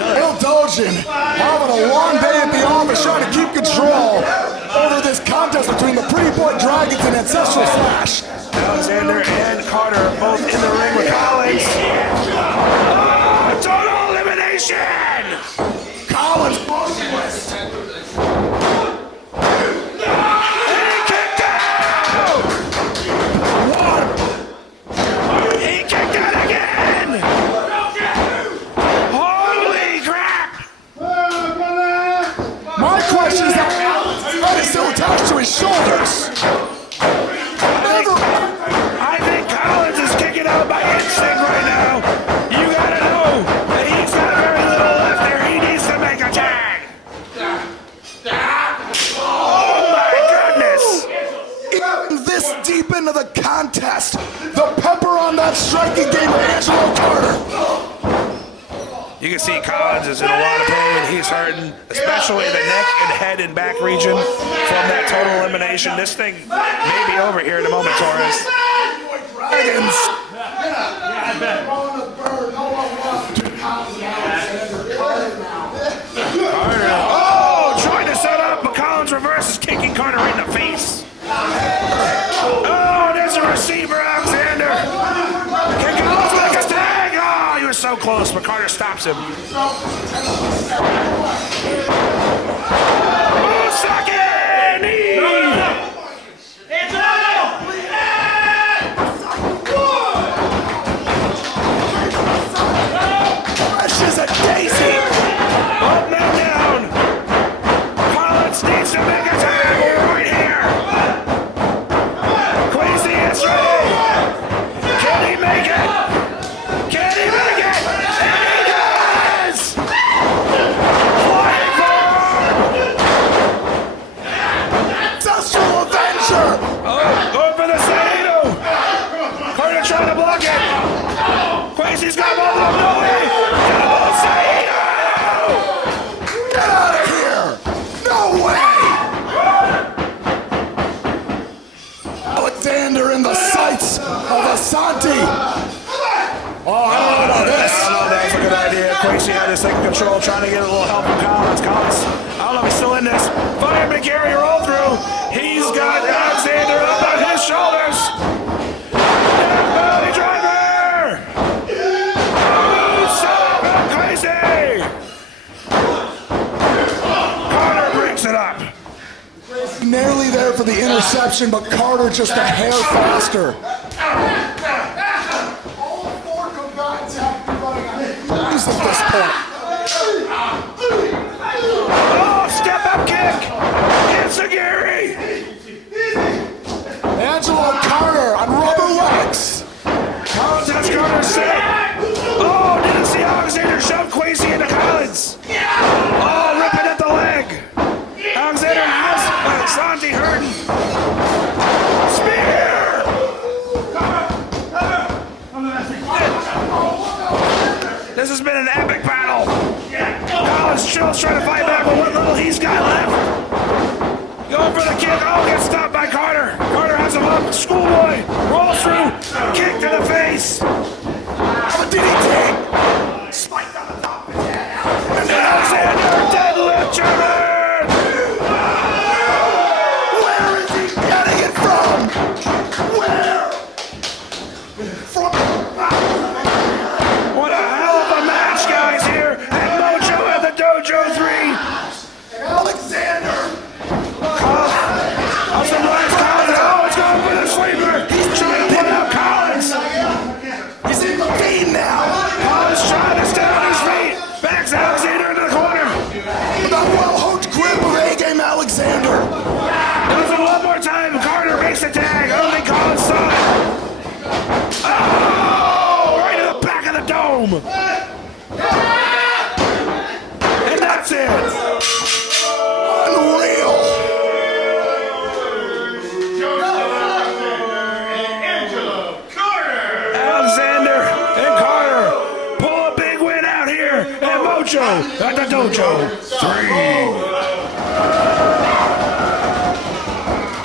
Will Dojin having a long day at the office trying to keep control over this contest between the Pretty Boy Dragons and Ancestral Flash. Alexander and Carter both in the ring with Collins. Oh, total elimination! Collins motionless. He kicked out! One. He kicked out again! Holy crap! My question is that is still attached to his shoulders. I think Collins is kicking out by instinct right now. You gotta know that he's got very little left there. He needs to make a tag. Oh my goodness! Even this deep into the contest, the pepper on that striking game of Angelo Carter. You can see Collins is in a lot of pain. He's hurting, especially the neck and head and back region from that total elimination. This thing may be over here in a moment, Torres. Dragons. Carter. Oh, trying to set up, but Collins reverses, kicking Carter in the face. Oh, there's a receiver, Alexander. Can Collins make a tag? Oh, he was so close, but Carter stops him. Oh, suck it! He's got both of them. No way. Double Saito. Get out of here! No way! Alexander in the sights of Asante. Oh, I don't know about this. I don't know, that was a good idea. Kwesi had this thing in control, trying to get a little help from Collins. Collins, I don't know if he's still in this. Fire McCarthy roll through. He's got Alexander up on his shoulders. Belly driver. Stop Kwesi. Carter breaks it up. Nearly there for the interception, but Carter just a hair faster. All four combatants have to be running on at this point. Oh, step up kick. It's a Gary. Angelo Carter on rubber legs. Collins has Carter set. Oh, didn't see Alexander shove Kwesi into Collins. Oh, ripping at the leg. Alexander has Asante hurting. Spear! This has been an epic battle. Collins Chill's trying to fight back with what little he's got left. Going for the kick. Oh, gets stopped by Carter. Carter has him up. Schoolboy rolls through. Kick to the face. How did he take? Spiked on the top of his head. And then Alexander deadlift German. Where is he getting it from? Where? From What a hell of a match, guys, here at Mojo at the Dojo 3. Alexander. Up some last Collins. Oh, it's going for the sleeper. He's trying to put out Collins. He's in the vein now. Collins trying to stay on his feet. Backs Alexander into the corner. The well-hooked grip of A-Game Alexander. Does it one more time. Carter makes the tag. I don't think Collins saw it. Oh, right in the back of the dome. And that's it. Unreal. Angelo Carter. Alexander and Carter pull a big win out here at Mojo at the Dojo 3.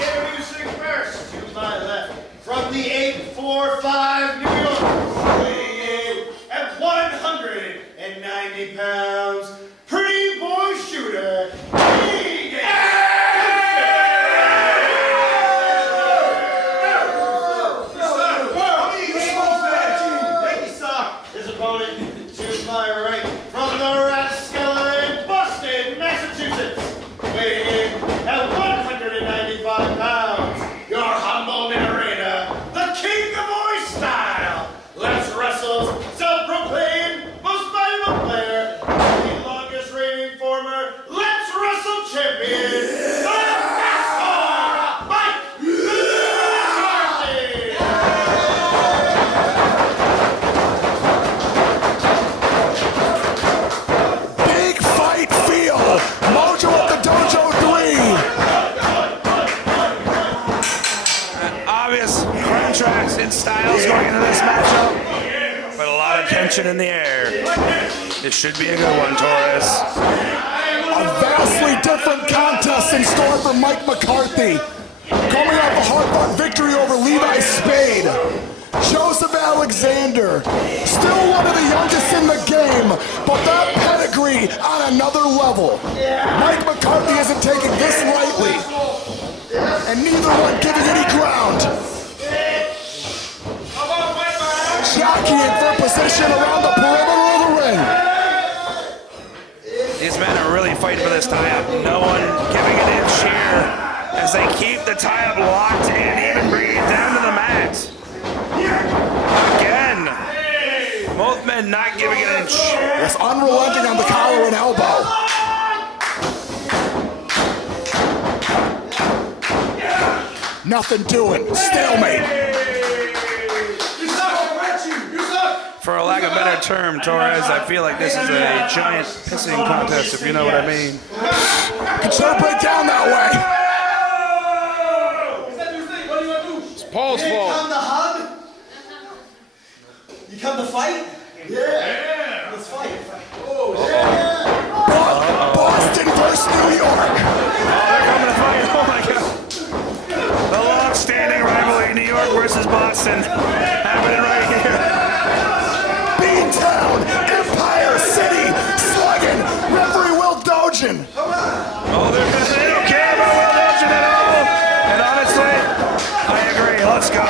Introducing first to my left from the 845 New York, weighing in at 190 pounds, pretty boy shooter. His opponent to my right from the Rathskeller, Boston, Massachusetts, weighing in at 195 pounds, your humble narrator, the king of voice style. Let's wrestle, self-proclaimed most valuable player, the longest reigning former Let's Wrestle champion, the Master, Mike McCarthy. Big fight feel. Mojo at the Dojo 3. Obvious contrast in styles going into this matchup, but a lot of tension in the air. It should be a good one, Torres. A vastly different contest in store for Mike McCarthy. Coming off a hard-fought victory over Levi Spade. Joseph Alexander, still one of the youngest in the game, but that pedigree on another level. Mike McCarthy isn't taking this lightly, and neither one giving any ground. Jockeying for position around the perimeter of the ring. These men are really fighting for this tie-up. No one giving an inch here as they keep the tie-up locked in, even bringing it down to the mat. Again, both men not giving an inch. Yes, unrelenting on the collar and elbow. Nothing doing. Stalemate. For a lack of a better term, Torres, I feel like this is a giant pissing contest, if you know what I mean. Can sure break down that way. It's Paul's fault. Come to hug? You come to fight? Boston versus New York. They're coming to fight. Oh my God. The long-standing rivalry, New York versus Boston, happening right here. Beantown, Empire City, slugging. Referee Will Dojan. Oh, they don't care about Will Dodgen at all. And honestly, I agree. Let's go.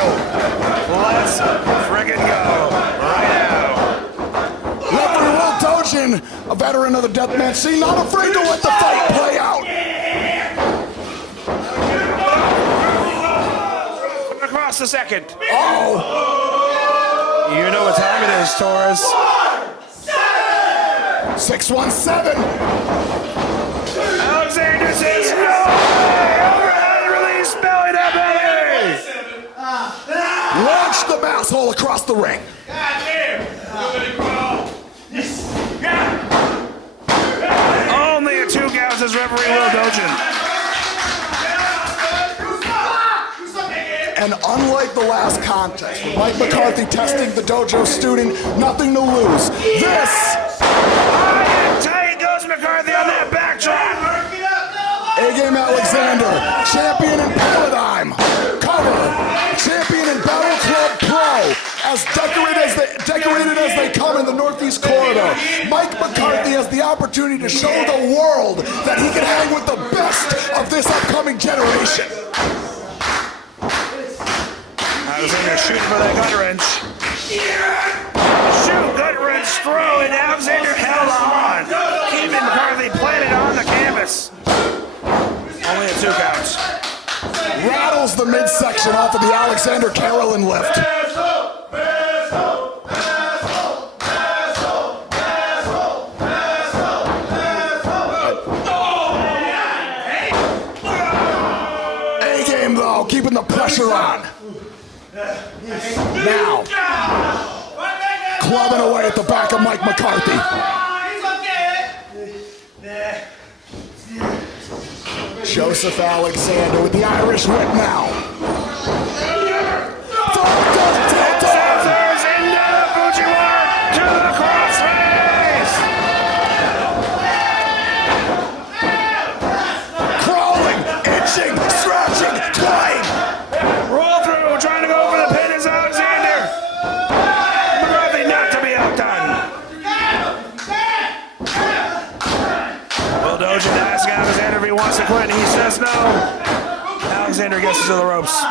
Let's friggin' go right now. Referee Will Dojan, a veteran of the deathmatch scene, not afraid to let the fight play out. Across the second. Oh, You know what time it is, Torres. 617. Alexander says no! Overhead release, belly to belly! Launch the mouse hole across the ring. Only a 2 counts as referee Will Dojan. And unlike the last contest, with Mike McCarthy testing the dojo student, nothing to lose. This High and tight goes McCarthy on that backtrack. A-Game Alexander, champion in Paradigm, cover, champion in Battle Club Pro, as decorated as they come in the Northeast Corridor. Mike McCarthy has the opportunity to show the world that he can hang with the best of this upcoming generation. Alexander shooting for that gut wrench. Shoot, gut wrench throw, and Alexander held on. Keeping McCarthy planted on the canvas. Only a 2 counts. Rattles the midsection off of the Alexander Carolyn lift. A-Game though, keeping the pressure on. Now, clubbing away at the back of Mike McCarthy. Joseph Alexander with the Irish whip now. Scissors into the Fujiwara to the crossface. Crawling, itching, stretching, clawing. Roll through, trying to go for the pin is Alexander. McCarthy not to be outdone. Will Dojan asking Alexander if he wants to quit, and he says no. Alexander gets to the ropes.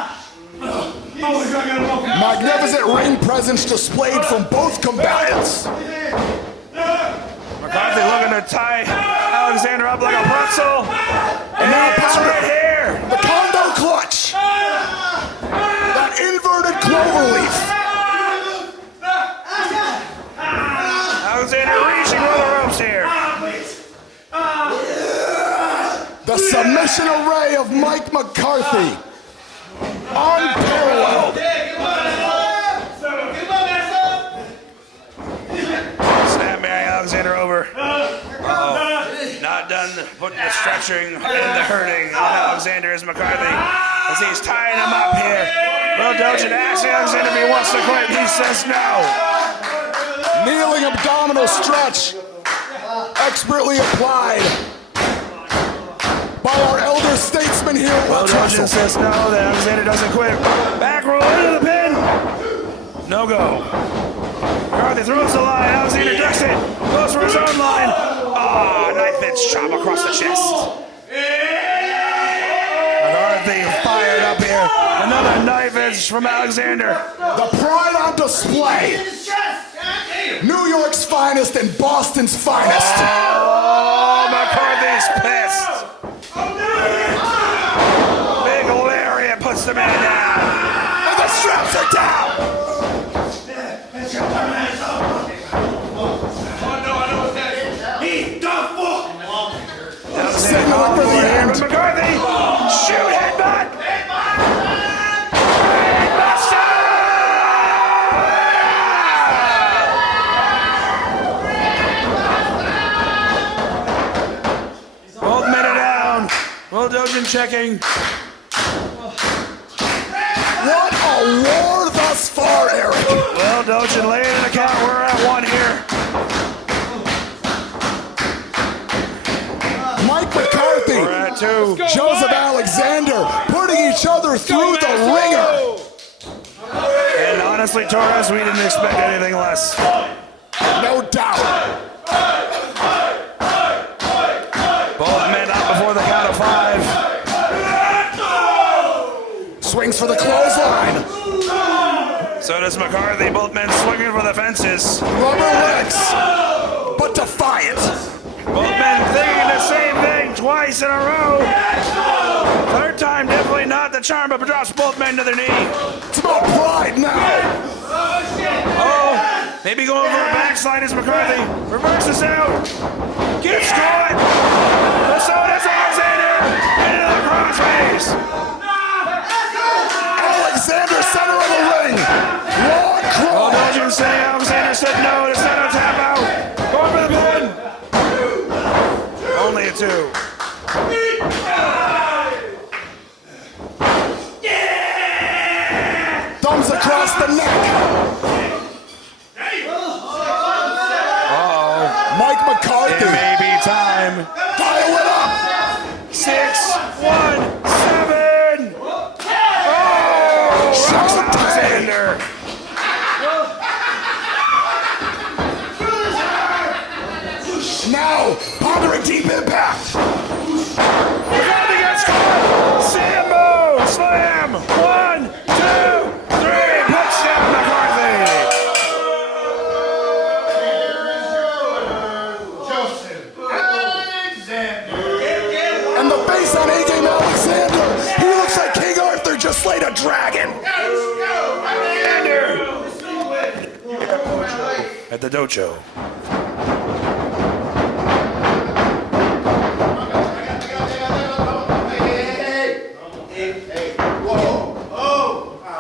Magnificent ring presence displayed from both combatants. McCarthy looking to tie Alexander up like a pretzel. And now it's power. right here. The combo clutch. That inverted clover leaf. Alexander reaching for the ropes here. The submission array of Mike McCarthy. Unparalleled. Sammy Alexander over. Not done putting the stretching and the hurting on Alexander as McCarthy as he's tying him up here. Will Dojan asks Alexander if he wants to quit. He says no. Kneeling abdominal stretch. Expertly applied by our elder statesman here at Will Let's Dojan Wrestle. says no, that Alexander doesn't quit. Back roll into the pin. No go. McCarthy throws the line. Alexander ducks it. Goes for his own line. Ah, knife edge chop across the chest. McCarthy fired up here. Another knife edge from Alexander. The pride on display. New York's finest and Boston's finest. Oh, McCarthy's pissed. Big lariat puts the man down. And the straps are down. Signaling for the end. McCarthy, shoot, headbutt. Both men are down. Will Dojan checking. What a war thus far, Eric. Will Dojan laying in the count. We're at 1 here. honestly, Torres, we didn't expect anything less. No doubt. Both men up before the count of 5. Swings for the clothesline. So does McCarthy. Both men swinging for the fences. Rubber legs, but defiant. Both men thinking the same thing twice in a row. Third time, definitely not the charm, but drops both men to their knee. It's about pride now. Oh, maybe going for a backslide is McCarthy. Reverses out. Gets caught. But so does Alexander. Into the crossface. Alexander, center of the ring. Long Well, cross. Belgium saying Alexander said no. It's not a tap out. Going for the pin. Only a 2. Thumbs across the neck. Mike It McCarthy. may be time. Dial it up. 6, 1, 7. Oh, rocks Alexander. Now, pondering deep impact. McCarthy gets caught. Sambo slam. 1, 2, 3. Puts down McCarthy. Joseph Alexander. And the face on A-Game Alexander. He looks like King Arthur just slayed a dragon. At the dojo.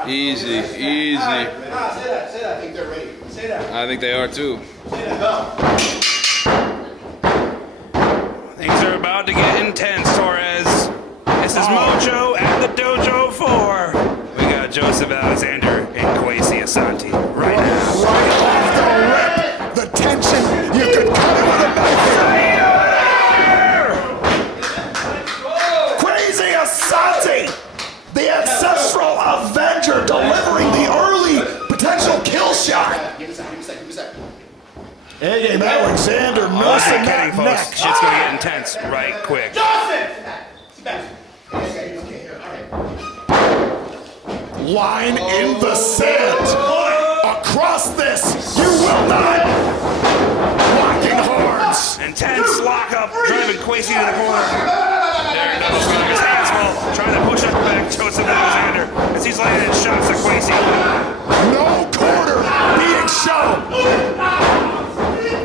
Easy, easy. I think they are too. Things are about to get intense, Torres. This is Mojo at the Dojo 4. We got Joseph Alexander and Kwesi Asante right now. Right off the rip. The tension, you could cut it with a knife here. Crazy Asante, the ancestral Avenger, delivering the early potential kill shot. A-Game Alexander Not nursing that kidding, folks. neck. Shit's gonna get intense right quick. Line in the sand. Across this, you will not. Locking horns. Intense lockup, driving Kwesi to the corner. There, Knuckles got his hands full, trying to push up back Joseph Alexander as he's landing shots at Kwesi. No quarter being shown.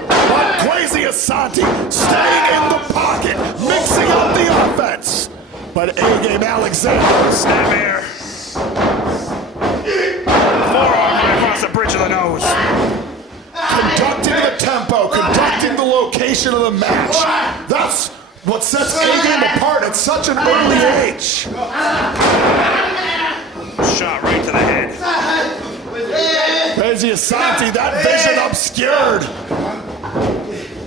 But Kwesi Asante staying in the pocket, mixing up the offense. But A-Game Alexander. Snapmare. Forearm right across the bridge of the nose. Conducting the tempo, conducting the location of the match. That's what sets A-Game apart at such an early age. Shot right to the head. Kwesi Asante, that vision obscured.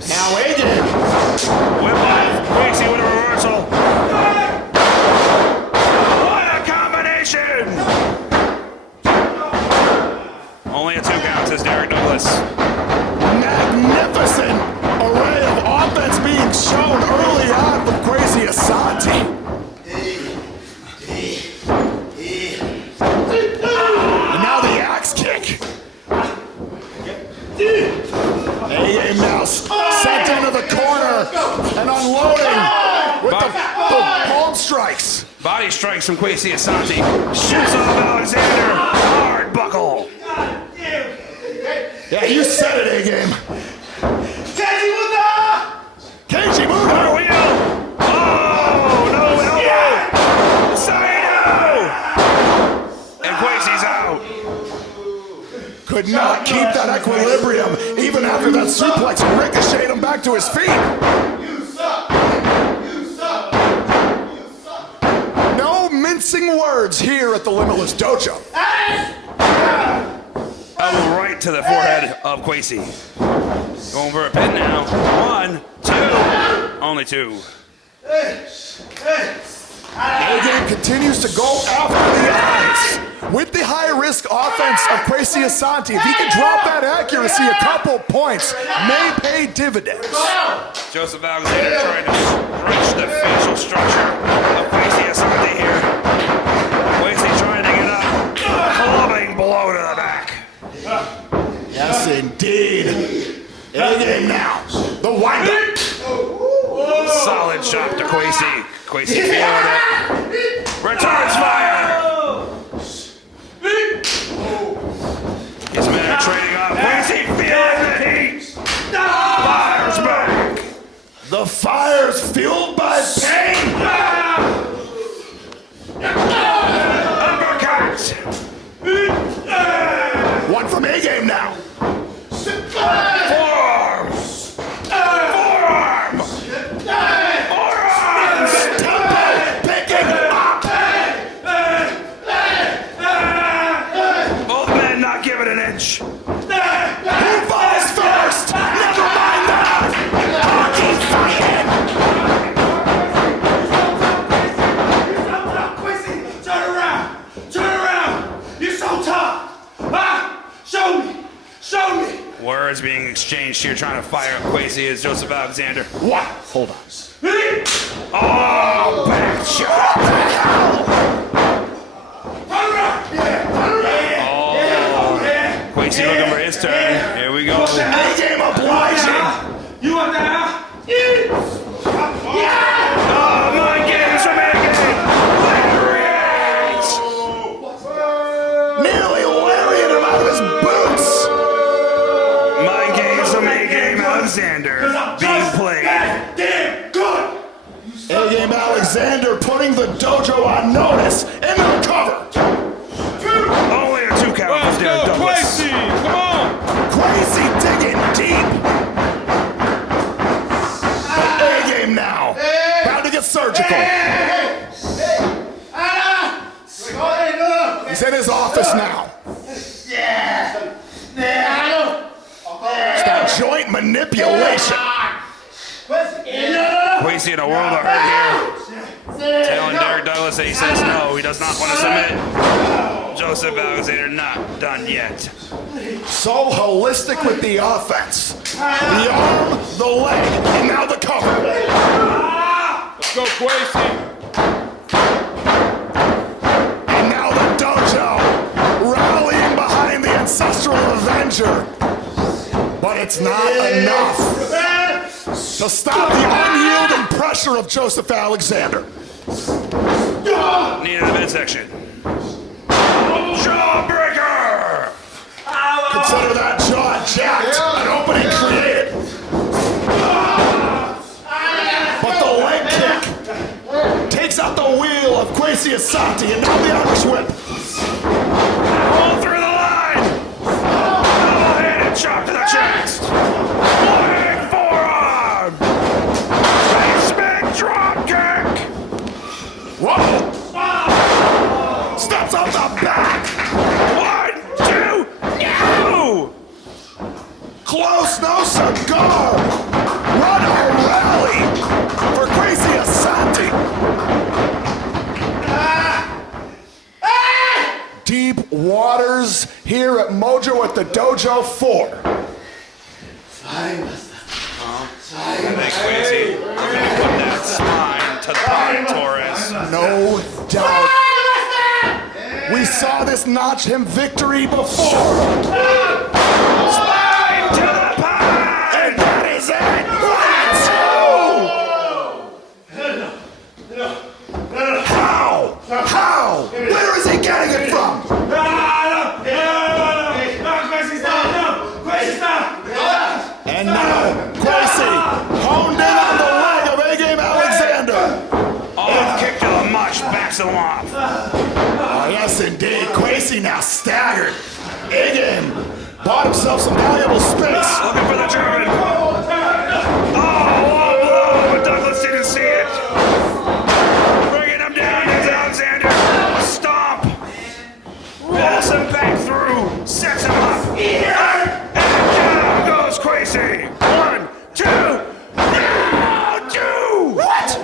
Now A-Game. Whip off. Kwesi with a reversal. What a combination! Only a 2 count, says Derek Douglas. Magnificent array of offense being shown early on from Kwesi Asante. And now the axe kick. A-Game now sent into the corner and unloading with the palm strikes. Body strikes from Kwesi Asante. Shoots off Alexander. Hard buckle. Yeah, you said it, A-Game. Keiji Muda! Cartwheel. Oh, no elbow. Saito. And Kwesi's out. Could not keep that equilibrium even after that suplex ricocheted him back to his feet. You suck. You suck. You suck. No mincing words here at the Limitless Dojo. Elbow right to the forehead of Kwesi. Going for a pin now. 1, 2. Only 2. A-Game continues to go after the eyes. with the high-risk offense of Kwesi Asante, if he can drop that accuracy a couple points, may pay dividends. Joseph Alexander trying to stretch the facial structure of Kwesi Asante here. Kwesi trying to get up, clubbing blow to the back. Yes, indeed. A-game now. The wind-up. Solid shot to Kwesi. Kwesi feeling it. Returns fire. His men are trading off. Kwesi feeling the heat. Fires back. The fire's fueled by pain. Uppercut. One from A-game now. Forearm. Forearm. Forearms. Tempo picking up. Both men not giving an inch. Who falls first? Never mind that. Hockey fighting. Kwesi, turn around! Turn around! You're so tough! Ah! Show me! Show me! Words being exchanged here, trying to fire up Kwesi is Joseph Alexander. What? Hold on. Oh, back shot. Turn around! Turn around! Kwesi looking for his turn. Here we go. A-game obliging. You want that, huh? Oh, mind games from A-game. Nearly lariat him out of his boots. Mind games from A-game Alexander being played. Damn good! A-game Alexander putting the dojo on notice and they'll cover. Only a 2 count for Derek Douglas. Come on! Kwesi digging deep. A-game now. About to get surgical. He's in his office now. It's that joint manipulation. Kwesi in a world of hurt here. Telling Derek Douglas that he says no, he does not want to submit. Joseph Alexander not done yet. So holistic with the offense. The arm, the leg, and now the cover. Let's go, Kwesi! And now the dojo rallying behind the ancestral Avenger. But it's not enough to stop the unyielding pressure of Joseph Alexander. Need in the midsection. Jawbreaker! Consider that jaw jacked, an opening created. But the leg kick takes out the wheel of Kwesi Asante, and now the Irish whip. Roll through the line! Double-handed chop to the chest! Flying forearm! Basement drop kick! Whoa! Steps off the back! 1, 2, no! Close, no cigar! Run a rally for Kwesi Asante! Deep waters here at Mojo at the Dojo 4. Thanks, Kwesi. Looking to put that spine to the bottom, Torres. No doubt. We saw this notch him victory before. Spine to the pine! And that is it! How? How? Where is he getting it from? And now, Kwesi honed in on the leg of A-game Alexander. Oh, kick to the mush, backs him off. Oh, yes, indeed. Kwesi now staggered. A-game bought himself some valuable space. Looking for the German. Oh, low blow, but Douglas didn't see it. Bringing him down is Alexander. Stomp. Rolls him back through. Sets him up. And down goes Kwesi. 1, 2. No, 2. What?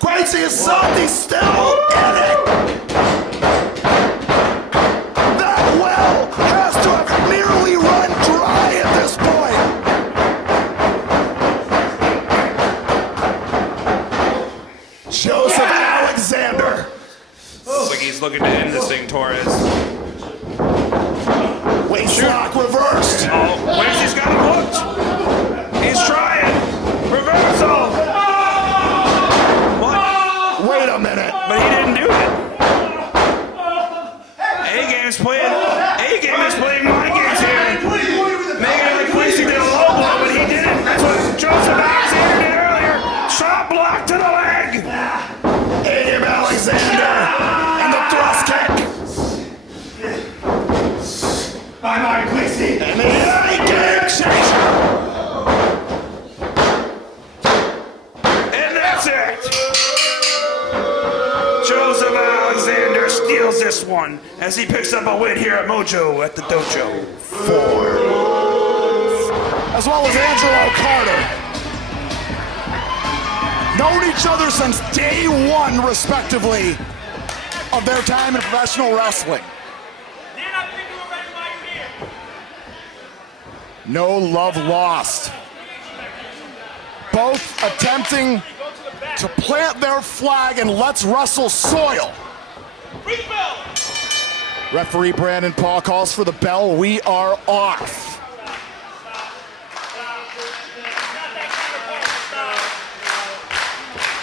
Kwesi Asante still in it. for is... Waist lock reversed. Oh, Kwesi's got him hooked. He's trying. Reversal. What? Wait a minute. But he didn't do it. A-Game is playing mind games here. Making it like Kwesi did a low blow, but he didn't. That's what Joseph Alexander did earlier. Shot block to the leg. A-Game Alexander and the thrust kick. Bye-bye, Kwesi. And the A-Game changer. And that's it. Joseph Alexander steals this one as he picks up a win here at Mojo at the dojo. 4. As well as Angelo Carter. Known each other since day one, respectively, of their time in professional wrestling. No love lost. Both attempting to plant their flag in Let's Wrestle soil. Referee Brandon Paul calls for the bell. We are off.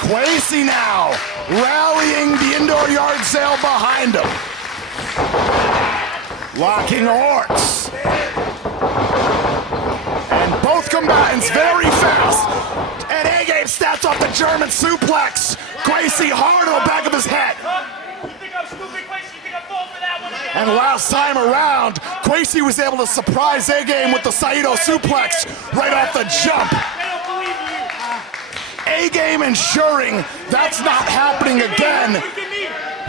Kwesi now rallying the indoor yard sale behind him. Locking horns. And both combatants very fast. And A-Game snaps off the German suplex. Kwesi hard on the back of his head. And last time around, Kwesi was able to surprise A-Game with the Saito suplex right off the jump. A-Game ensuring that's not happening again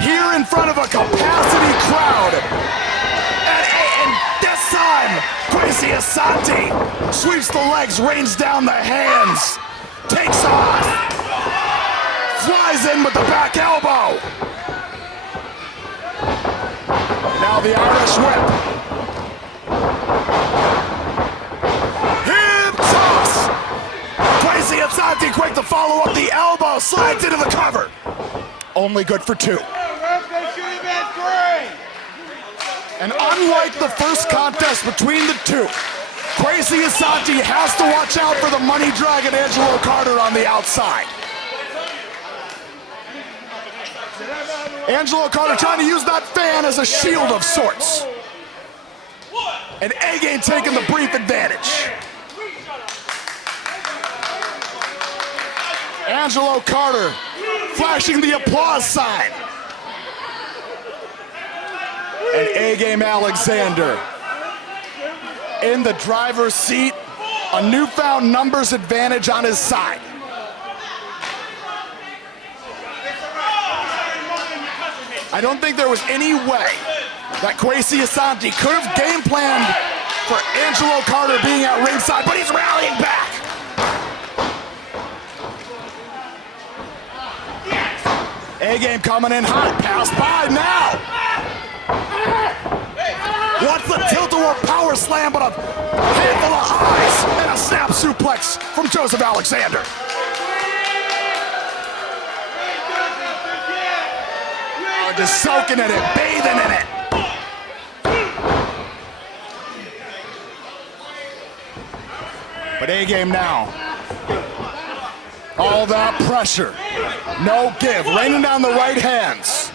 here in front of a capacity crowd. And this time, Kwesi Asante sweeps the legs, rains down the hands, takes off, flies in with the back elbow. Now the Irish whip. Hip toss. Kwesi Asante quick to follow up the elbow, slides into the cover. Only good for 2. And unlike the first contest between the two, Kwesi Asante has to watch out for the money dragon Angelo Carter on the outside. Angelo Carter trying to use that fan as a shield of sorts. And A-Game taking the brief advantage. Angelo Carter flashing the applause sign. And A-Game Alexander in the driver's seat, a newfound numbers advantage on his side. I don't think there was any way that Kwesi Asante could have game planned for Angelo Carter being at ringside, but he's rallying back. A-Game coming in hot, pass by now. What's the tilt-a-whirl power slam, but a handful of highs and a snap suplex from Joseph Alexander. Just soaking in it, bathing in it. But A-Game now. All that pressure. No give, raining down the right hands.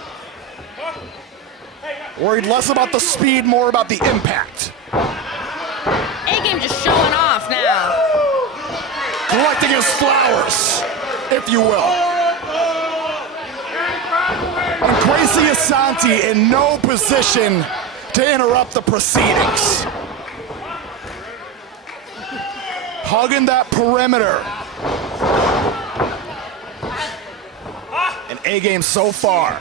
Worried less about the speed, more about the impact. A-Game just showing off now. Collecting his flowers, if you will. And Kwesi Asante in no position to interrupt the proceedings. Hugging that perimeter. And A-Game so far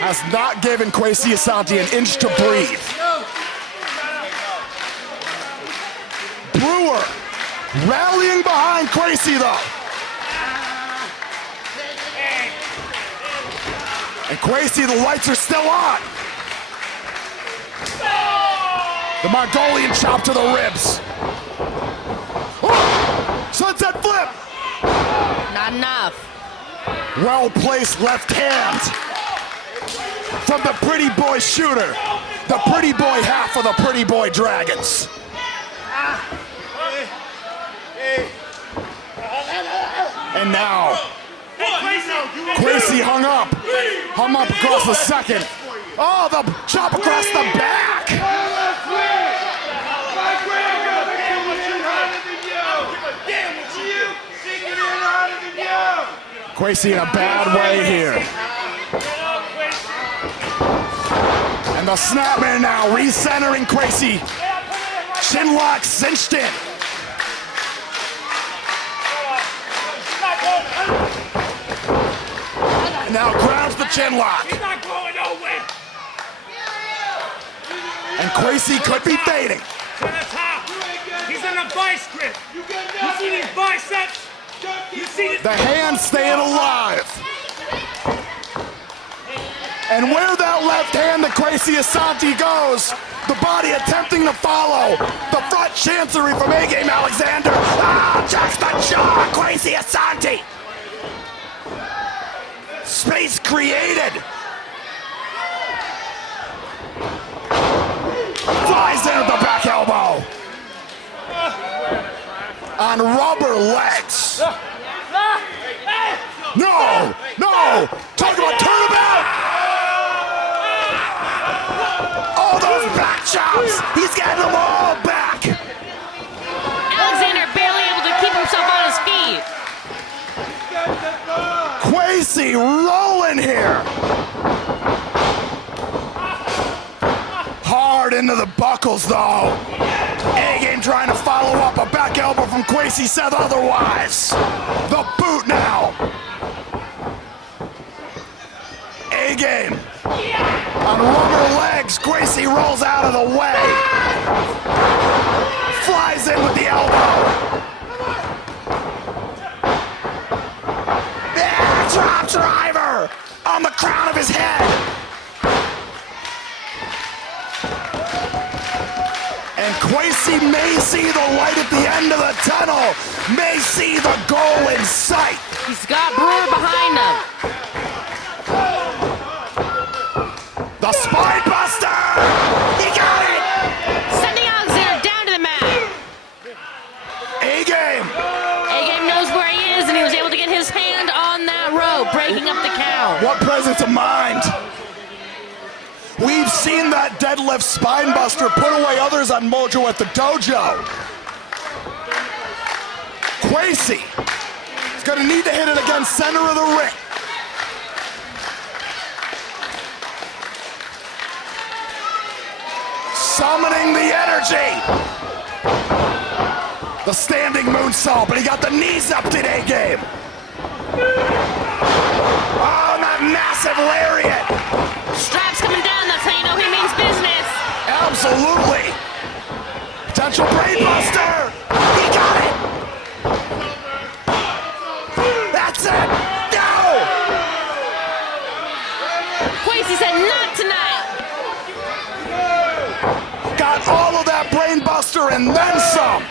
has not given Kwesi Asante an inch to breathe. Brewer rallying behind Kwesi though. And Kwesi, the lights are still on. The Mongolian chop to the ribs. Oh, sunset flip. Not enough. Well-placed left hand. from the Pretty Boy Shooter, the Pretty Boy half of the Pretty Boy Dragons. And now, Kwesi hung up across the second. Oh, the chop across the back. Kwesi in a bad way here. And the snapman now recentering Kwesi. Chin lock cinched in. And now grabs the chin lock. And Kwesi could be fading. To the top. He's in a vice grip. You see these biceps? You see this? The hand staying alive. And where that left hand to Kwesi Asante goes, the body attempting to follow. The front chancery from A-Game Alexander. Ah, just the jaw, Kwesi Asante. Space created. Flies in at the back elbow. On rubber legs. No, no, talk about turnabout. All those back chops, he's getting them all back. Alexander barely able to keep himself on his feet. Kwesi rolling here. Hard into the buckles though. A-Game trying to follow up. A back elbow from Kwesi said otherwise. The boot now. A-Game on rubber legs. Kwesi rolls out of the way. Flies in with the elbow. Drop driver on the crown of his head. And Kwesi may see the light at the end of the tunnel, may see the goal in sight. He's got Brewer behind him. The spine buster! He got it! Sending Alexander down to the mat. A-Game. A-Game knows where he is, and he was able to get his hand on that rope, breaking up the count. What presence of mind. We've seen that deadlift spine buster put away others on Mojo at the dojo. Kwesi is going to need to hit it against center of the ring. Summoning the energy. The standing moonsault, but he got the knees up to A-Game. Oh, that massive lariat. Straps coming down, that's how you know he means business. Absolutely. Potential brain buster. He got it. That's it. No. Kwesi said not tonight. Got all of that brain buster and then some.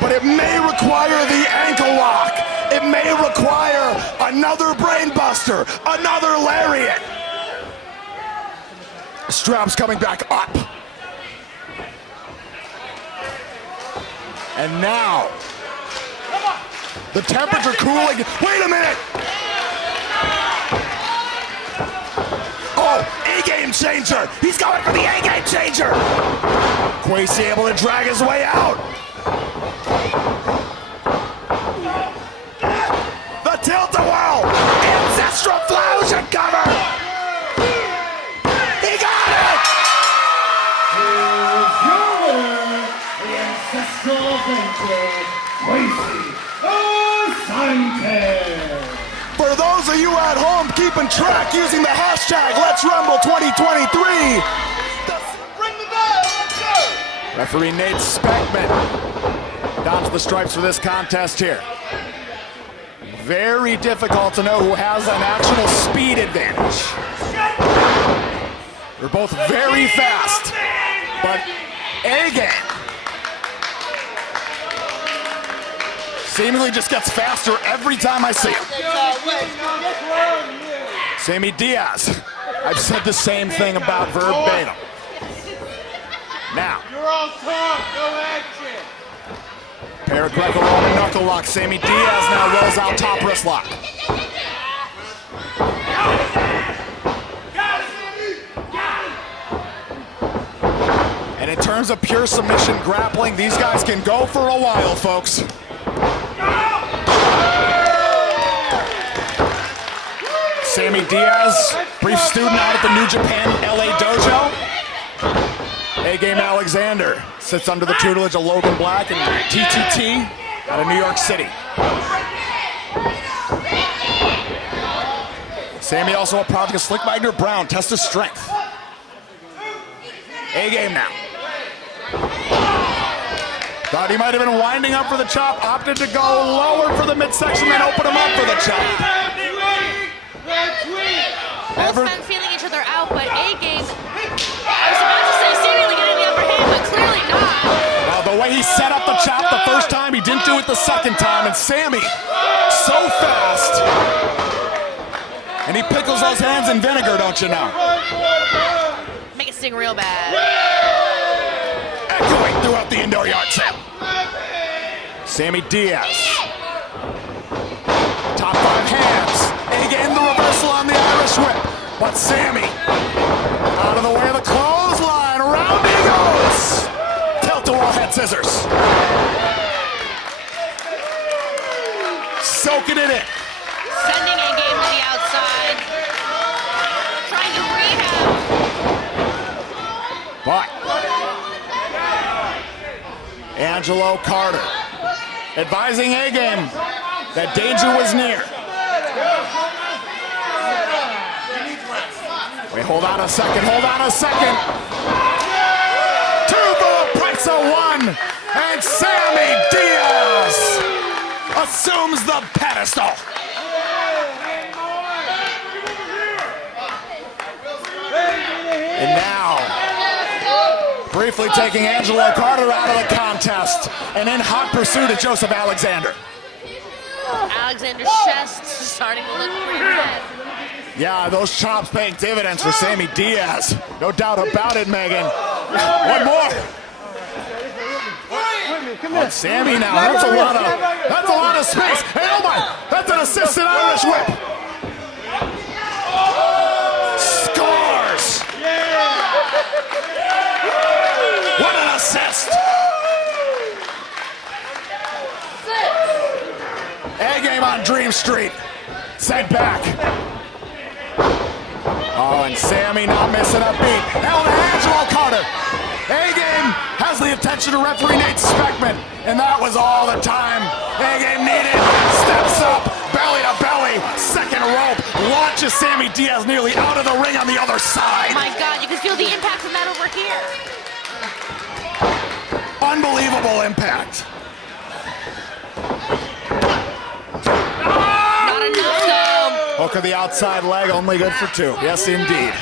But it may require the ankle lock. It may require another brain buster, another lariat. Straps coming back up. And now, the temperature cooling. Wait a minute. Oh, A-Game changer. He's going for the A-Game changer. Kwesi able to drag his way out. The tilt-a-whirl. Ancestral fusion cover. He got it. Here's your winner, the ancestral adventure, Kwesi Asante. For those of you at home keeping track using the hashtag Let's Rumble 2023, Ring the bell, let's go! referee Nate Speckman dons the stripes for this contest here. Very difficult to know who has an actual speed advantage. They're both very fast, but A-Game seemingly just gets faster every time I see him. Sammy Diaz. I've said the same thing about verbatim. Now. You're all talk, no action. Pair of Greco-Roman knuckle lock. Sammy Diaz now rolls out top wrist lock. And in terms of pure submission grappling, these guys can go for a while, folks. Sammy Diaz, brief student out at the New Japan LA dojo. A-Game Alexander sits under the tutelage of Logan Black and TTT out of New York City. Sammy also a project of Slick Wagner Brown, test his strength. A-Game now. Thought he might have been winding up for the chop, opted to go lower for the midsection, then open him up for the chop. Both men feeling each other out, but A-Game, I was about to say seemingly getting the upper hand, but clearly not. Now the way he set up the chop the first time, he didn't do it the second time, and Sammy, so fast. And he pickles those hands in vinegar, don't you know? Make it sting real bad. Echoing throughout the indoor yard sale. Sammy Diaz. Top 5 hands. A-Game the reversal on the Irish whip. But Sammy, out of the way of the clothesline. Around he goes. Tilt-a-wall head scissors. Soaking it in. Sending A-Game to the outside. Trying to rehab. But Angelo Carter advising A-Game that danger was near. Wait, hold on a second, hold on a second. 2 for the price of 1. And Sammy Diaz assumes the pedestal. And now, briefly taking Angelo Carter out of the contest, and in hot pursuit of Joseph Alexander. Alexander's chest starting to look pretty bad. Yeah, those chops paying dividends for Sammy Diaz. No doubt about it, Megan. One more. Oh, Sammy now, that's a lot of space. Hey, oh my, that's an assisted Irish whip. Scars. What an assist. A-Game on Dream Street. Sent back. Oh, and Sammy not missing a beat. Held Angelo Carter. A-Game has the attention of referee Nate Speckman, and that was all the time A-Game needed. Steps up, belly to belly, second rope, launches Sammy Diaz nearly out of the ring on the other side. My God, you can feel the impact from that over here. Unbelievable impact. Not enough, though. Hook of the outside leg, only good for 2. Yes, indeed.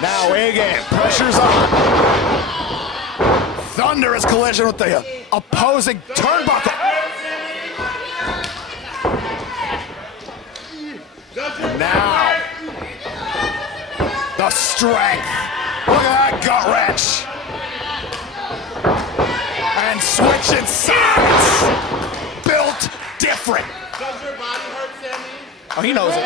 Now A-Game, pressure's on. Thunderous collision with the opposing turnbuckle. And now, the strength. Look at that gut wrench. And switching sides. Built different. Does your body hurt, Sammy? Oh, he knows it.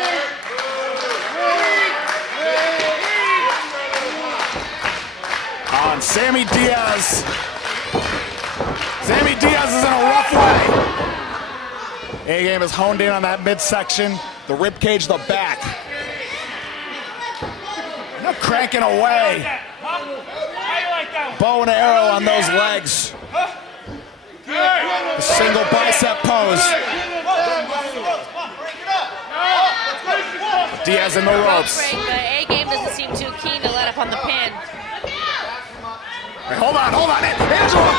On Sammy Diaz. Sammy Diaz is in a rough way. A-Game is honed in on that midsection, the rib cage, the back. They're cranking away. Bow and arrow on those legs. The single bicep pose. Diaz in the ropes. Break, but A-Game doesn't seem too keen to let up on the pin. Hey, hold on. Angelo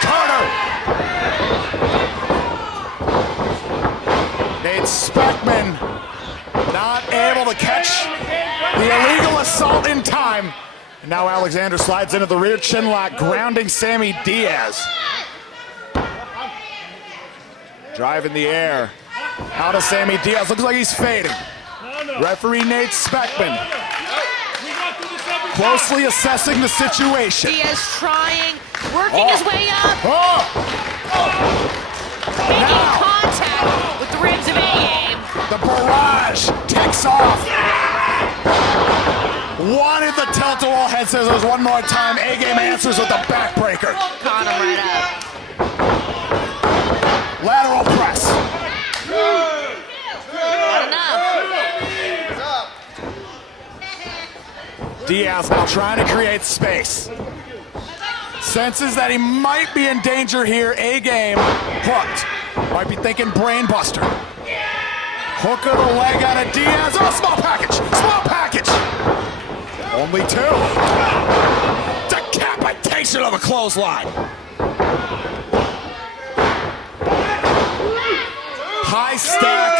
Carter. Nate Speckman not able to catch the illegal assault in time. And now Alexander slides into the rear chin lock, grounding Sammy Diaz. Drive in the air. Out of Sammy Diaz. Looks like he's fading. Referee Nate Speckman closely assessing the situation. Diaz trying, working his way up. Making contact with the ribs of A-Game. The barrage takes off. Wanted the tilt-a-wall head scissors one more time. A-Game answers with the backbreaker. Caught him right up. Lateral press. Not enough. Diaz now trying to create space. Senses that he might be in danger here. A-Game hooked. Might be thinking brain buster. Hook of the leg out of Diaz. Oh, small package. Small package. Only two. Decapitation of a clothesline. High stack.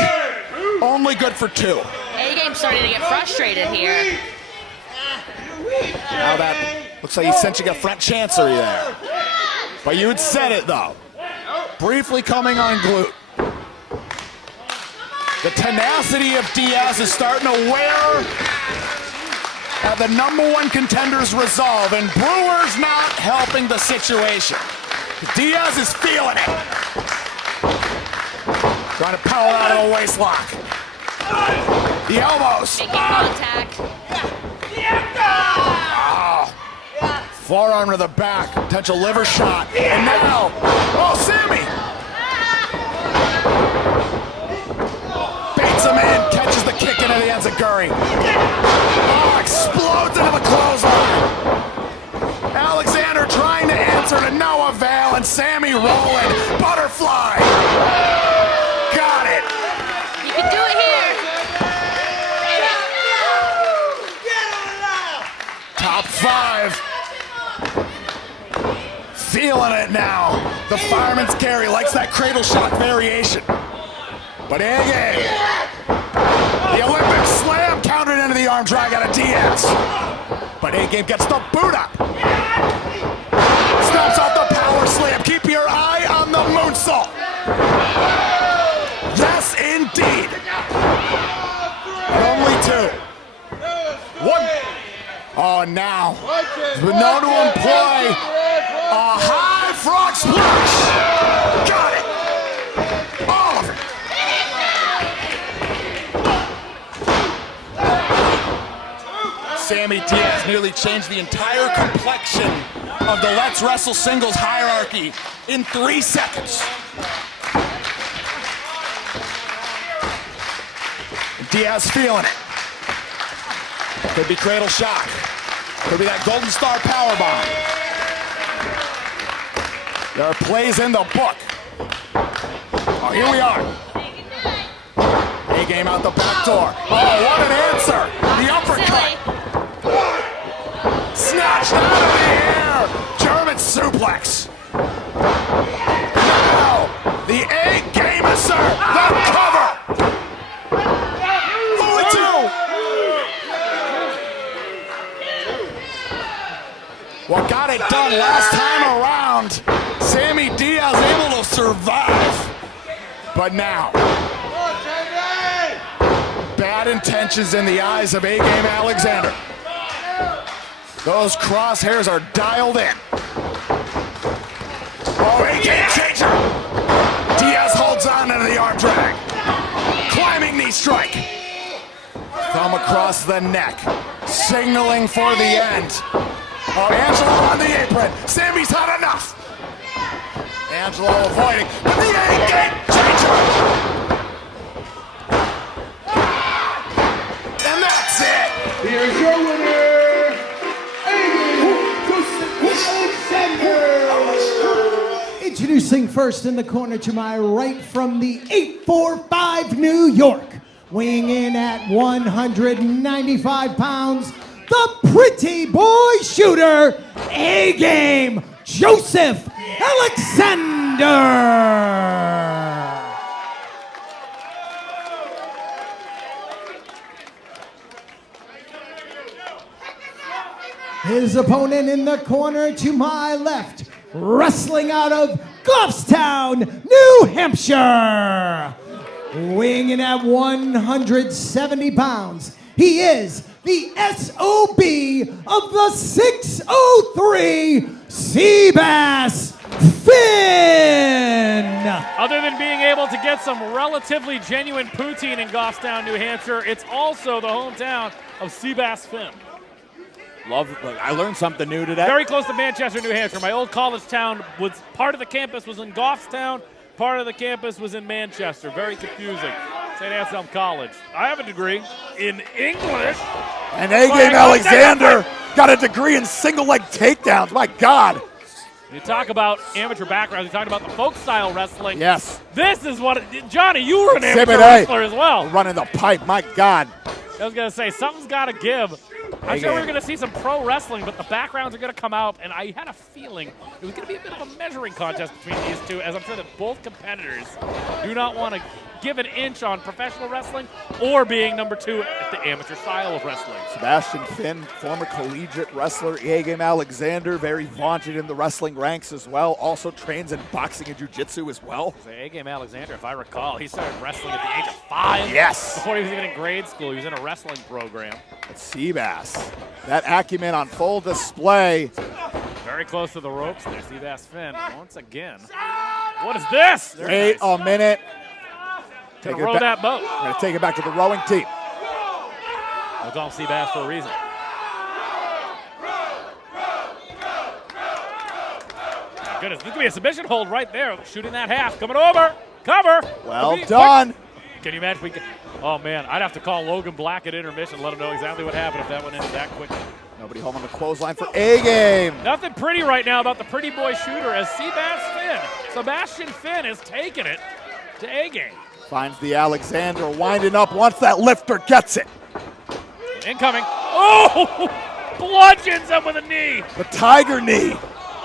Only good for two. A-Game's starting to get frustrated here. Now that looks like he's sensing a front chancery there. But you had said it though. Briefly coming unglued. The tenacity of Diaz is starting to wear at the #1 contender's resolve, and Brewer's not helping the situation. Diaz is feeling it. Trying to power out of the waist lock. The elbows. Making contact. Forearm to the back, potential liver shot, and now, oh, Sammy! Baits him in, catches the kick into the enziguri. Oh, explodes into the clothesline. Alexander trying to answer to no avail, and Sammy rolling, butterfly. Got it. You can do it here. Top 5. Feeling it now. The fireman's carry likes that cradle shock variation. But A-Game. The Olympic slam countered into the arm drag out of Diaz. But A-Game gets the boot up. Snaps out the power slam. Keep your eye on the moonsault. Yes, indeed. Only two. One. Oh, now. With no to employ. A high frog splash! Got it! All of it! Sammy Diaz nearly changed the entire complexion of the Let's Wrestle singles hierarchy in 3 seconds. Diaz feeling it. Could be cradle shock. Could be that Golden Star powerbomb. There are plays in the book. Oh, here we are. A-Game out the back door. Oh, what an answer! The uppercut. Snatched out of the air. German suplex. Now, the A-Game assert. The cover. Only two. What got it done last time around, Sammy Diaz able to survive. But now, bad intentions in the eyes of A-Game Alexander. Those crosshairs are dialed in. Oh, A-Game changer. Diaz holds on into the arm drag. Climbing knee strike. Thumb across the neck, signaling for the end. Oh, Angelo on the apron. Sammy's had enough. Angelo avoiding, but the A-Game changer. And that's it. Here's your winner, Alexander. Introducing first in the corner to my right from the 845 New York, weighing in at 195 pounds, the pretty boy shooter, A-Game Joseph Alexander. His opponent in the corner to my left, wrestling out of Goffstown, New Hampshire, Weighing in at 170 pounds, he is the SOB of the 603 Seabass Finn. Other than being able to get some relatively genuine poutine in Goffstown, New Hampshire, it's also the hometown of Seabass Finn. I learned something new today. Very close to Manchester, New Hampshire. My old college town was part of the campus was in Goffstown, part of the campus was in Manchester. Very confusing. St. Anselm College. I have a degree in English. And A-Game Alexander got a degree in single leg takedowns. My God. You talk about amateur backgrounds. You talk about the folk style wrestling. Yes. This is what Johnny. You were an amateur wrestler as well. Running the pipe. My God. I was gonna say something's got to give. I'm sure we're going to see some pro wrestling, but the backgrounds are going to come out, and I had a feeling it was going to be a bit of a measuring contest between these two, as I'm sure that both competitors do not want to give an inch on professional wrestling or being number two at the amateur style of wrestling. Sebastian Finn, former collegiate wrestler. A-Game Alexander, very vaunted in the wrestling ranks as well. Also trains in boxing and jiu-jitsu as well. A-Game Alexander, if I recall, he started wrestling at the age of 5. Yes. Before he was even in grade school, he was in a wrestling program. It's Seabass. That acumen on full display. Very close to the ropes there, Seabass Finn. Once again. What is this? Wait a minute. Gonna row that boat. We're going to take it back to the rowing team. They'll call him Seabass for a reason. My goodness, this could be a submission hold right there. Shooting that half. Coming over. Cover. Well done. Can you imagine? Oh, man. I'd have to call Logan Black at intermission, let him know exactly what happened if that went in that quickly. Nobody home on the clothesline for A-Game. Nothing pretty right now about the pretty boy shooter as Seabass Finn. Sebastian Finn is taking it to A-Game. Finds the Alexander winding up once that lifter gets it. Incoming. Oh! Bludgeons him with a knee. The tiger knee.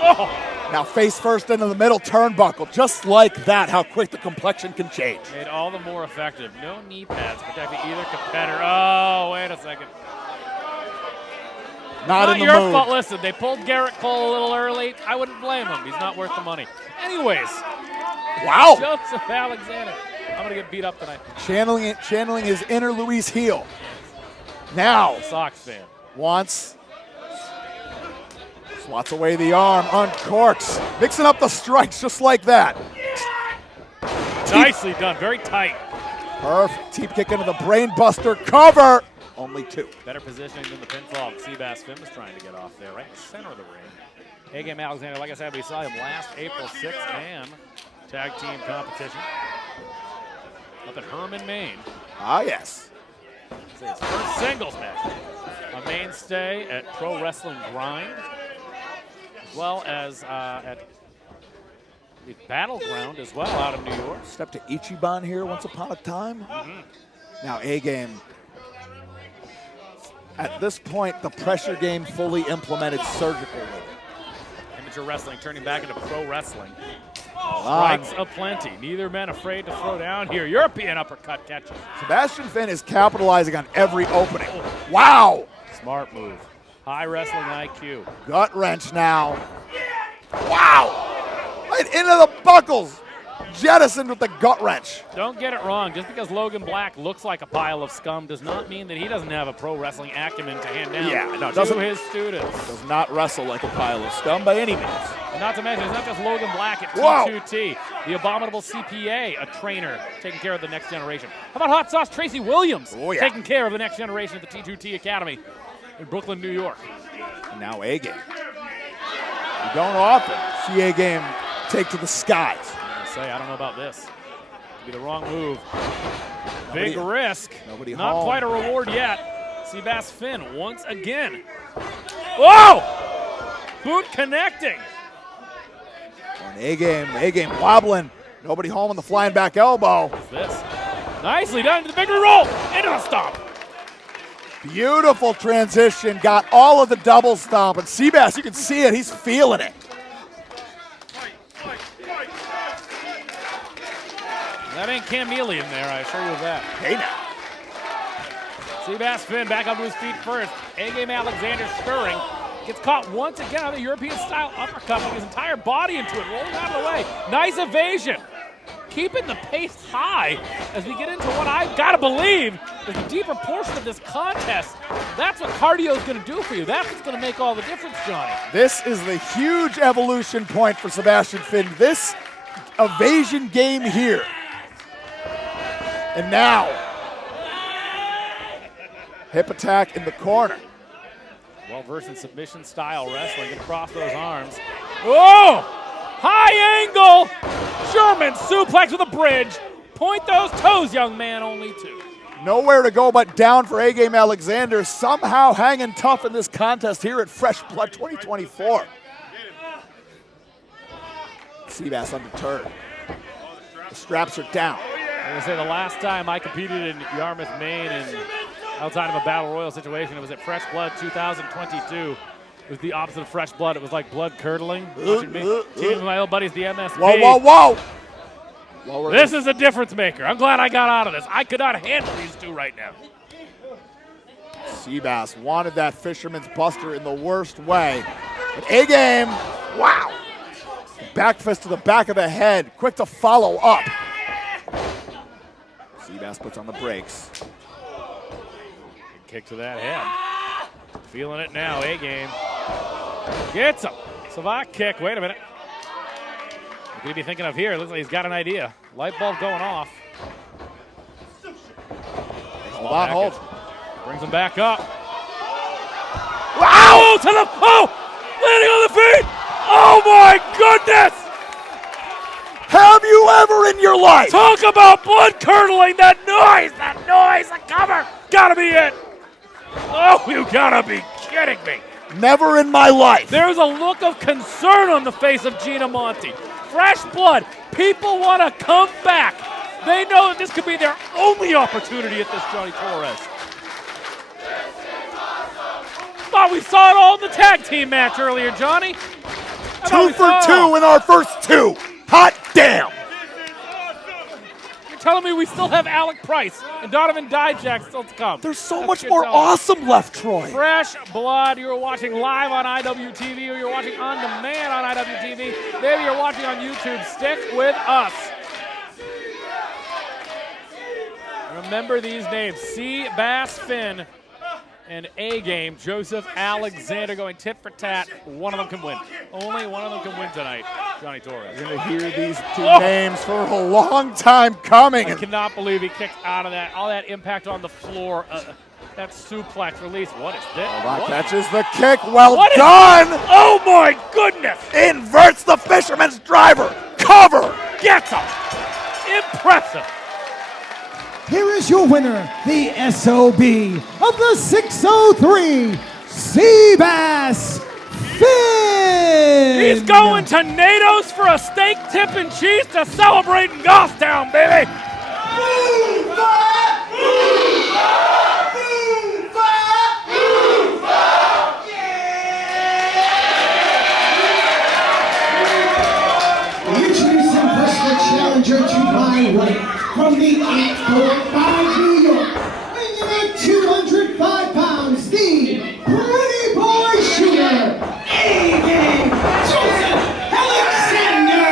Oh! Now face first into the middle turnbuckle. Just like that, how quick the complexion can change. Made all the more effective. No knee pads protecting either competitor. Oh, wait a second. Not in the your mood. fault. Listen, they pulled Garrett Cole a little early. I wouldn't blame him. He's not worth the money. Anyways. Wow. Joseph Alexander. I'm going to get beat up tonight. Channeling his inner Luis heel. Now. Sox fan. Wants. Swats away the arm. Uncorks. Mixing up the strikes just like that. Nicely done. Very tight. Perfect. Teep kick into the brain buster. Cover. Only 2. Better positioning than the pinfall Seabass Finn was trying to get off there. Right in the center of the ring. A-Game Alexander, like I said, we saw him last April 6th and tag team competition up at Herman, Maine. Ah, yes. It's his first singles match. A mainstay at Pro Wrestling Grind, as well as at the Battleground as well out of New York. Stepped to Ichiban here once upon a time. Now A-Game. At this point, the pressure game fully implemented surgical with it. Amateur wrestling turning back into pro wrestling. Strikes aplenty. Neither man afraid to throw down here. European uppercut catches. Sebastian Finn is capitalizing on every opening. Wow. Smart move. High wrestling IQ. Gut wrench now. Wow. Right into the buckles. Jettisoned with the gut wrench. Don't get it wrong. Just because Logan Black looks like a pile of scum does not mean that he doesn't have a pro wrestling acumen to hand down to his students. Does not wrestle like a pile of scum by any means. And not to mention, it's not just Logan Black at T2T. The abominable CPA, a trainer taking care of the next generation. How about Hot Sauce Tracy Williams taking care of the next generation at the T2T Academy in Brooklyn, New York. And now A-Game. You don't often see A-Game take to the skies. I don't know about this. Could be the wrong move. Big risk. Nobody Not home. quite a reward yet. Seabass Finn once again. Whoa! Boot connecting. And A-Game wobbling. Nobody home on the flying back elbow. What's this? Nicely done into the victory roll. Into the stomp. Beautiful transition. Got all of the double stomp. And Seabass, you can see it. He's feeling it. That ain't chameleon there, I assure you of that. Hey now. Seabass Finn back up to his feet first. A-Game Alexander stirring. Gets caught once again on the European-style uppercut with his entire body into it, rolling out of the way. Nice evasion. keeping the pace high as we get into what I've got to believe is the deeper portion of this contest. That's what cardio is going to do for you. That's what's going to make all the difference, Johnny. This is the huge evolution point for Sebastian Finn. This evasion game here. And now, hip attack in the corner. Well-versed in submission style wrestling. Get across those arms. Oh! High angle! German suplex with a bridge. Point those toes, young man, only two. Nowhere to go but down for A-Game Alexander, somehow hanging tough in this contest here at Fresh Blood 2024. Seabass undeterred. The straps are down. I'm going to say the last time I competed in Yarmouth, Maine, and outside of a battle royal situation, it was at Fresh Blood 2022. It was the opposite of Fresh Blood. It was like blood curdling. Watching me teaming with my old buddies, the MSB. Whoa, whoa, whoa! This is a difference maker. I'm glad I got out of this. I could not handle these two right now. Seabass wanted that Fisherman's Buster in the worst way. But A-Game, wow! Back fist to the back of the head, quick to follow up. Seabass puts on the brakes. Big kick to that head. Feeling it now, A-Game. Gets him. Savate kick. Wait a minute. What could he be thinking of here? Looks like he's got an idea. Light bulb going off. Hold on, hold. Brings him back up. Wow! Oh, to the, landing on the feet. Oh my goodness! Have you ever in your life? Talk about blood curdling, that noise, the cover. Gotta be it. Oh, you gotta be kidding me. Never in my life. There's a look of concern on the face of Gina Monti. Fresh blood. People want to come back. They know that this could be their only opportunity at this Johnny Torres. Thought we saw it all in the tag team match earlier, Johnny. 2 for 2 in our first two. Hot damn. You're telling me we still have Alec Price and Donovan Dijak still to come. There's so much more awesome left, Troy. Fresh blood. You're watching live on IWTV or you're watching on demand on IWTV. Maybe you're watching on YouTube. Stick with us. Remember these names. Seabass Finn and A-Game, Joseph Alexander going tit for tat. One of them can win. Only one of them can win tonight, Johnny Torres. You're going to hear these two names for a long time coming. I cannot believe he kicked out of that. All that impact on the floor. That suplex release. What is this? Catches the kick. Well done. Oh, my goodness. Inverts the Fisherman's driver. Cover. Gets him. Impressive. Here is your winner, the SOB of the 603, Seabass Finn. He's going to NATO's for a steak, tip, and cheese to celebrate in Gothstown, baby. Introducing first challenger to my right. From the 845 New York, weighing in at 205 pounds, the pretty boy shooter, A-Game Joseph Alexander.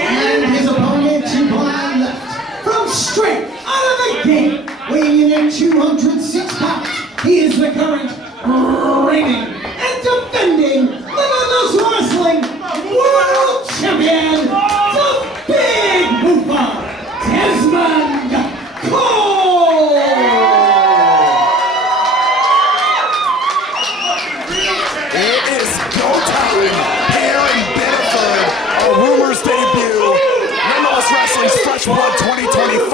And his opponent to my left, from straight out of the gate, weighing in at 206 pounds, he is the current reigning and defending Limitless Wrestling World Champion, the Big Mover, Dezmond Cole! It is go time here in Bedford. A rumors debut. Limitless Wrestling's Fresh Blood 2025.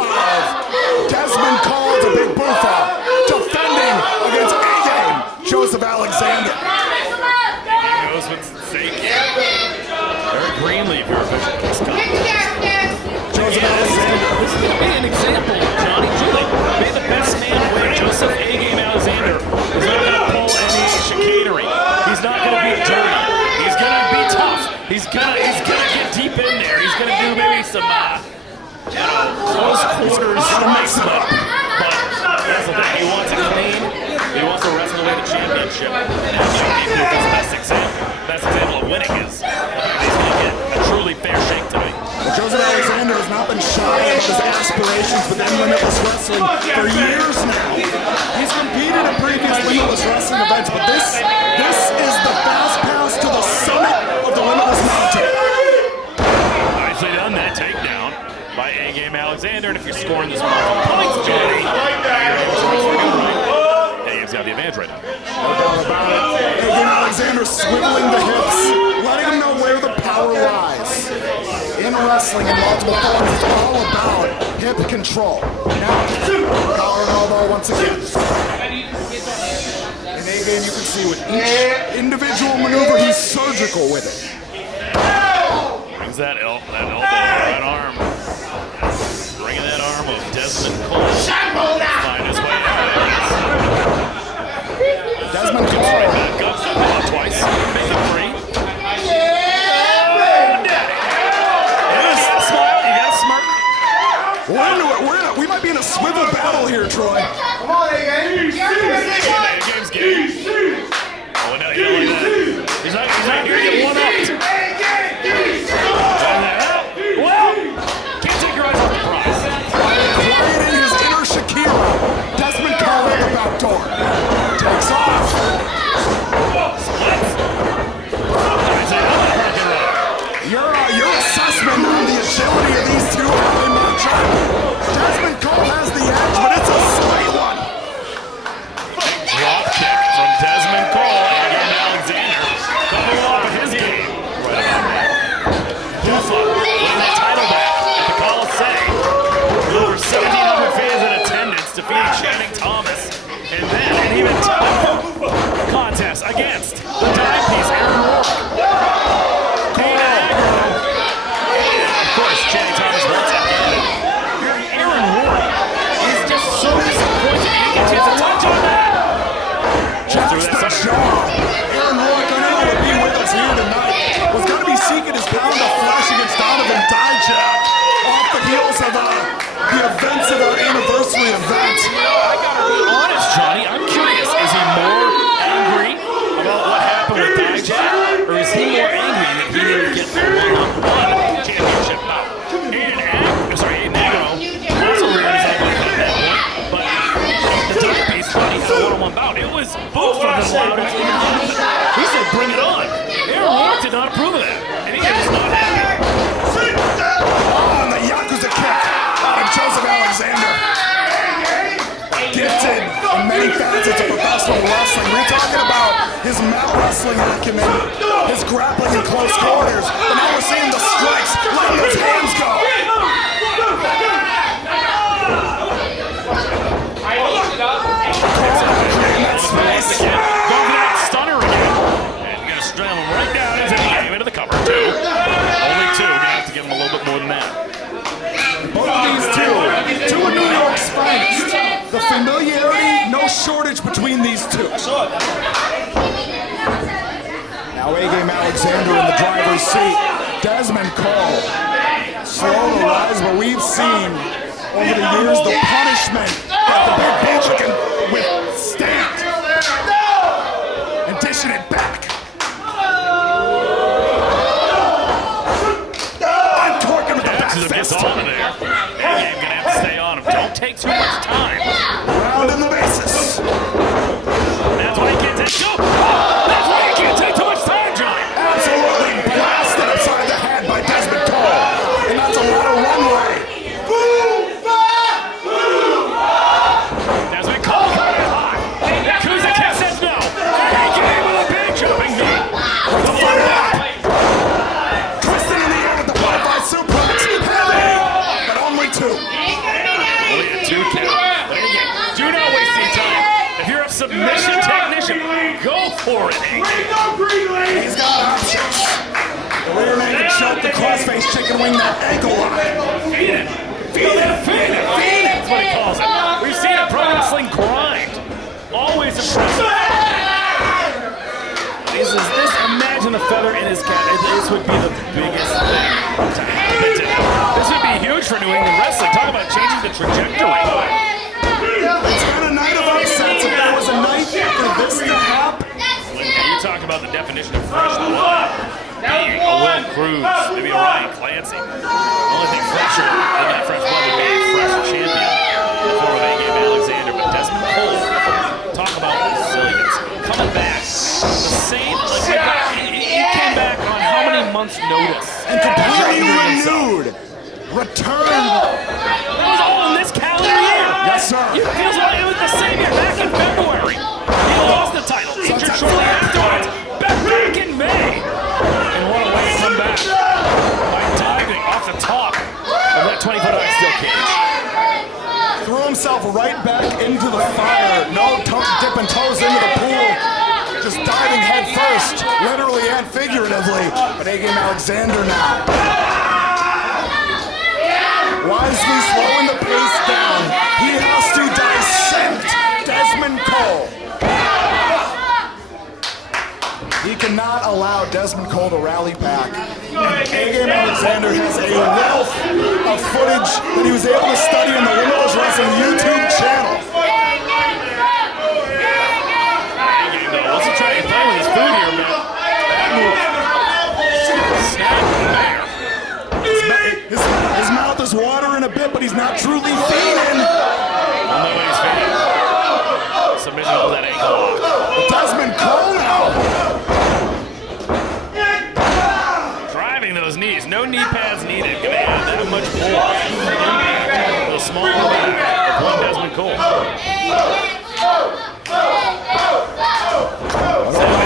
Dezmond Cole to Big Boofa, defending against A-Game Joseph Alexander. Knows what's at stake. Eric Greenleaf, your official kiss Joseph Alexander. This is an example of Johnny Julie. May the best man win. Joseph A-Game Alexander is not going to pull any chicanery. He's not going to be dirty. He's going to be tough. He's gonna get deep in there. He's going to do maybe some close quarters mix up. But that's the thing. He wants it clean. He wants to wrestle away the championship. And that's his best example. best example of winning is the fact that he's going to get a truly fair shake tonight. Well, Joseph Alexander has not been shy of his aspirations within Limitless Wrestling for years now. He's competed in previous Limitless Wrestling events, but this is the fast pass to the summit of the Limitless Mountain. Nicely done, that takedown by A-Game Alexander, and if you're scoring this multiple points, Johnny, A-Game's got the advantage right now. No doubt about it. A-Game Alexander swiveling the hips, letting him know where the power lies. In wrestling in multiple forms, it's all about hip control. Now, collar and elbow once again. In A-Game, you can see with each individual maneuver, he's surgical with it. Brings that elbow, right arm. Bringing that arm of Dezmond Cole. Find his way out. Dezmond Cole. Right back up twice. Make it free. We might be in a swivel battle here, Troy. Come on, A-Game. A-Game's game. Oh, no, you know like that. He's not here to get one up. Well, can't take your eyes off the prize. Quiet in his inner Shakira. Dezmond Cole at the back door. Takes off. Splits. Your assessment on the agility of these two are in my chart. Dezmond Cole has the edge, but it's a slight one. Drop kick from Dezmond Cole and Alexander coming off of his game. Right about that. Bufa winning the title back at the Coliseum. Over 1,700 fans in attendance defeating Channing Thomas. And then an even tougher contest against the dime piece, Aaron Rourke. Of course, Channing Thomas wants it. Aaron Rourke is just so disappointed he didn't get a chance to touch on that. Just the jaw. Aaron Rourke, unable to be with us here tonight, was going to be seeking his pound of flesh against Donovan Dijak off the heels of the events of our anniversary event. I gotta be honest, Johnny. I'm curious. Is he more angry about what happened with Dijak, or is he more angry that he didn't get the one-on-one championship bout? Aiden Agro also reared his ugly head at that point, but the dime piece thought he had a one-on-one bout. It was both of them loud and clear. He said, "Bring it on." Aaron Rourke did not approve of that, and he is not happy. Oh, and the Yakuza kick out of Joseph Alexander. Gifted in many facets of professional wrestling. We're talking about his mat wrestling acumen, his grappling in close quarters, but now we're seeing the strikes, letting his hands go. Stunner again. And you're gonna stram him right down into the game, into the cover. Two. Only two. We're gonna have to give him a little bit more than that. Both of these two of New York's finest. The familiarity, no shortage between these two. Now A-Game Alexander in the driver's seat. Dezmond Cole, slow to rise, but we've seen over the years the punishment that the big bully can withstand. And dishing it back. Uncorking with the back fist. On there. A-Game gonna have to stay on him. Don't take too much time. Round in the bases. That's why you can't take That's why you can't take too much time, Johnny. Absolutely blasted upside the head by Dezmond Cole. And that's a lot of runway. Dezmond Cole coming hot. Yakuza kick says no. A-Game with a big jumping knee. The fire up. Twisting in the air with the butterfly suplex. Heavy, but only two. Only a 2 count. But again, do not waste any time. If you're a submission technician, go for it. He's got options. The rear naked choke, the crossface chicken wing, that ankle lock. Feed it. Feel that feed it. Feed it. That's what he calls it. We've seen a pro wrestling grind. Always impressive. Imagine the feather in his cap. This would be the biggest thing to happen to him. This would be huge for New England wrestling. Talk about changing the trajectory. It's been a night of upsets. If there was a night for this to happen. You talk about about the definition of fresh blood. Being a Will Cruz, maybe a Ryan Clancy. The only thing fresher than that fresh blood would be a fresh champion in the form of A-Game Alexander. But Dezmond Cole, talk about resilience. Coming back, the same, he came back on how many months' notice? And completely renewed. Return. That was all in this calendar year. Yes, sir. It feels like it was the same year, back in February. He lost the title, injured shortly afterwards, back in May. And what a way to come back by diving off the top of that 20-foot high steel cage. Threw himself right back into the fire. No dipping toes into the pool. Just diving head first, literally and figuratively. But A-Game Alexander now. Wisely slowing the pace down. He has to dissect Dezmond Cole. He cannot allow Dezmond Cole to rally back. A-Game Alexander has a wealth of footage that he was able to study in the Limitless Wrestling YouTube channel. A-Game, though, what's he trying to play with his food here, man? That move. Snap there. His mouth is watering a bit, but he's not truly feeding. I know he's feeding. Submission of that ankle lock. Dezmond Cole now. Driving those knees. No knee pads needed. Gonna add that much pull. The small back of one Dezmond Cole.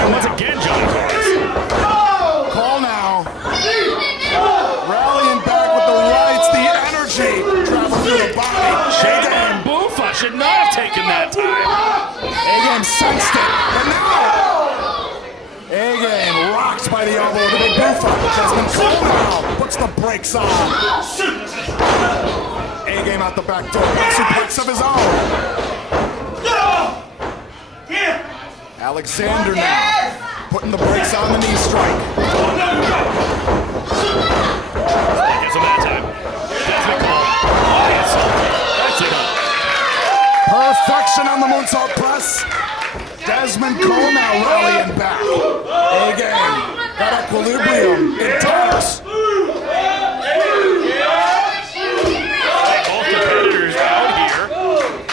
And once again, Johnny Torres. Cole now. Rallying back with the rights, the energy traveling through the body. Shakedown Boofa should not have taken that time. A-Game sensed it, and now A-Game rocked by the elbow of the big Boofa. Dezmond Cole now puts the brakes on. A-Game out the back door, suplex of his own. Alexander now putting the brakes on the knee strike. Gets him that time. Dezmond Cole. That's it. Perfection on the moonsault press. Dezmond Cole now rallying back. A-Game got equilibrium intact. Both competitors out here.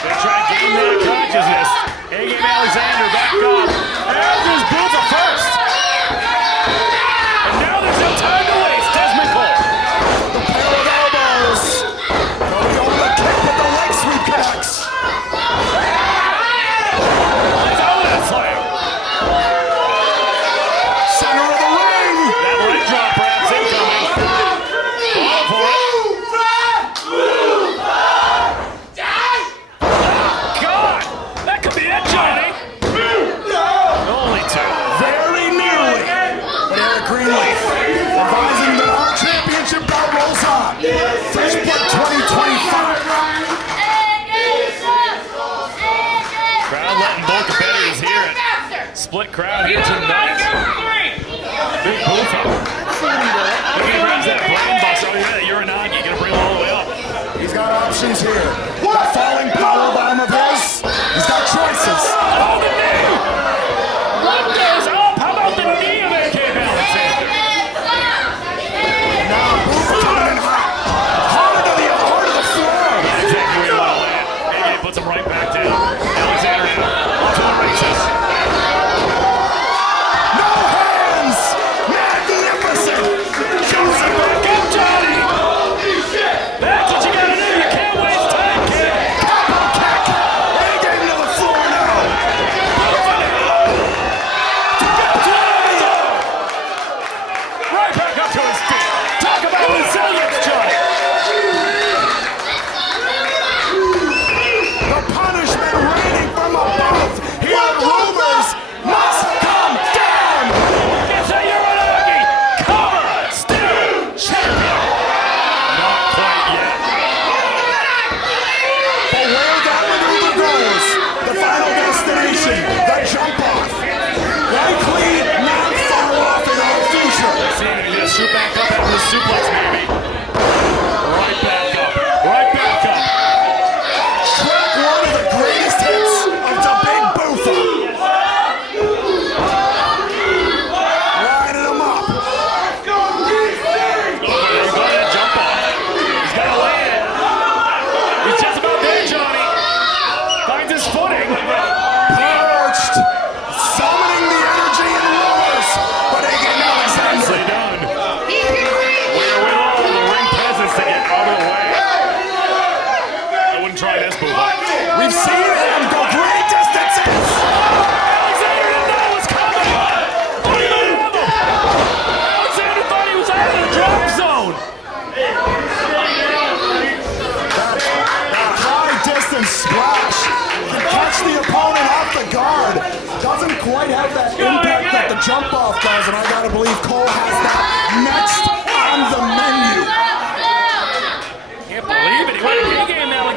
They try to gain that consciousness. A-Game Alexander back up. And there's Boofa first. And now there's no time to waste. Dezmond Cole. The pair of elbows. Going on the kick, but the leg sweep connects. He's out of that slam. Center of the ring. That leg drop perhaps incoming. Go out for it. God, that could be it, Johnny. Only two. Very nearly. But Eric Greenleaf advising that our championship bout rolls on. Fresh Blood 2025. Crowd letting both competitors hear it. Split crowd here tonight. Big Boofa. Look at grabs that brain buster. Oh, yeah, you're an Aggie. Gonna bring him all the way up. He's got options here. The falling powerbomb of his. He's got choices. Oh, the knee! One goes up. How about the knee of A-Game Alexander? Now Boofa coming in hot. Heart of the floor. That's exactly where you want to land. A-Game puts him right back down. Alexander off to the races. No hands. Magnificent. Shows him back up, Johnny. That's what you gotta do. You can't waste time, kid.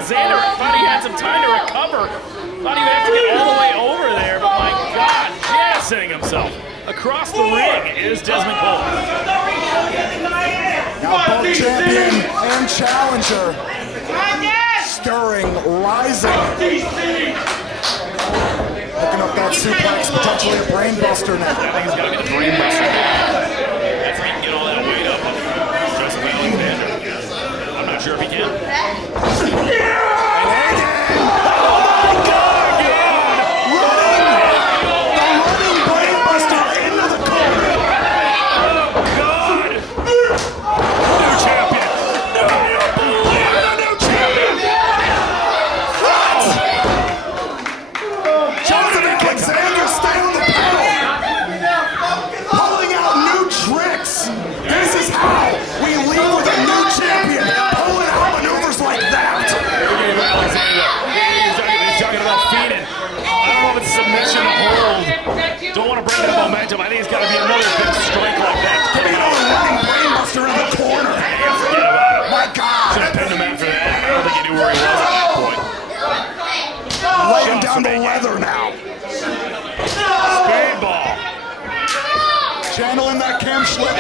Alexander thought he had some time to recover. Thought he would have to get all the way over there, but my God, jettisoning himself. Across the ring is Dezmond Cole. Now both champion and challenger stirring, rising. Looking up that suplex, potentially a brain buster now. I think he's got to be the brain buster. That's how he can get all that weight up on Joseph Alexander. I'm not sure if he can. Don't want to break that momentum. I think it's got to be another big strike like that. Getting on a running brainbuster in the corner. Forget about it. My God. Should have pinned him after that. I don't think he knew where he was at that point. Laying down the leather now. Speedball. Channeling that Cam Schlitt.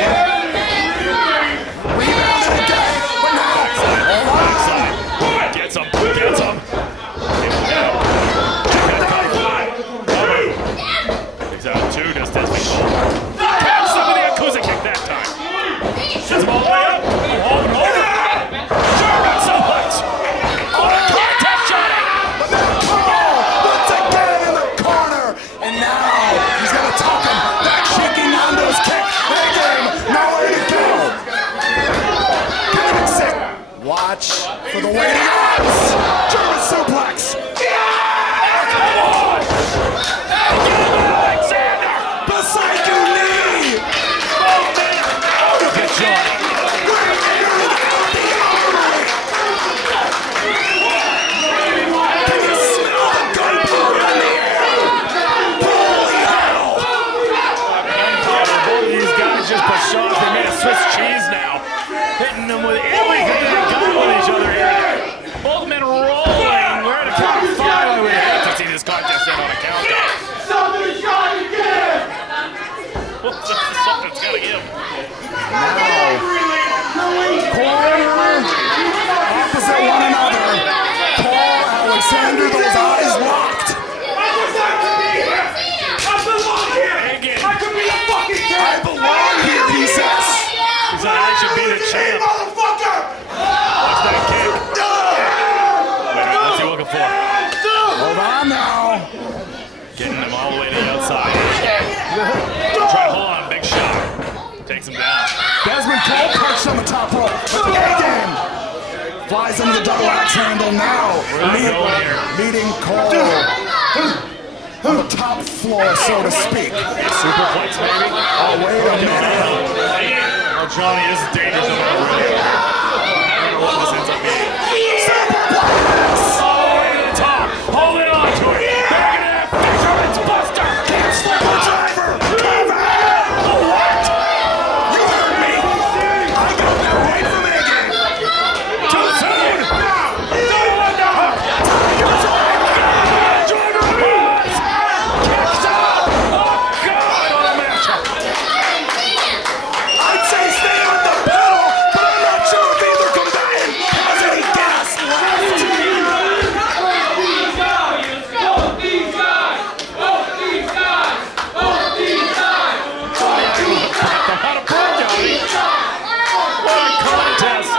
Rebounded again. But now. Outside. Gets him. Gets him. Out two, does Dezmond Cole. Catch some of the Yakuza kick that time. Sends him all the way up. Hold him. German suplex. On a contest, Johnny. But now Cole once again in the corner. And now he's going to tuck him. Back shaking on those kicks. Game, nowhere to go. Kevin sick. Watch for the waiting odds. German suplex. Swiss cheese now, hitting them with everything they got with each other here. Both men rolling. We're at a count of 5. I would hate to see this contest end on a countdown. Something's got to give! Something's got to give. Corner opposite one another. Cole, Alexander, those eyes locked. I belong here, he says. I should be the champ. Motherfucker! Watch that kick. Wait, what's he looking for? Hold on now. Getting him all the way to the outside. Try to hold on, big shot. Takes him down. Dezmond Cole perched on the top rope. But the A-game flies into the double axe handle now. Meeting Cole on the top floor, so to speak. Superplex, baby. Oh, wait a minute. Oh, Johnny, this is dangerous already. I don't know what this ends up being. Superplex! All the way to the top. Holding on to it. Back in that fisherman's buster. Can't slip a driver. Cover! What? You heard me. I got that right from A-game. Too soon. I'd say stay on the pedal, but I'm not sure if either combatant has any gas left. What a contest.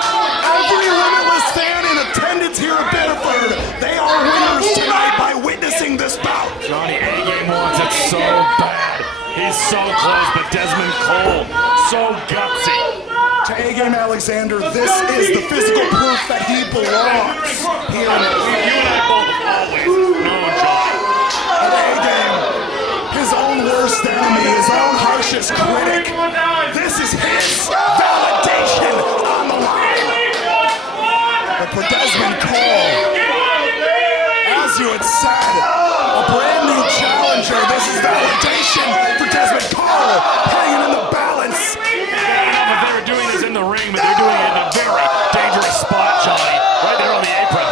Every Limitless fan in attendance here at Bedford, they are winners tonight by witnessing this bout. Johnny A-Game wants it so bad. He's so close, but Dezmond Cole, so gutsy. To A-Game Alexander, this is the physical proof that he belongs here in You and I both have always known Johnny. At A-Game, his own worst enemy, his own harshest critic. This is his validation on the line. But for Dezmond Cole, as you had said, a brand new challenger. This is validation for Dezmond Cole, hanging in the balance. Enough if they were doing this in the ring, but they're doing it in a very dangerous spot, Johnny. Right there on the apron.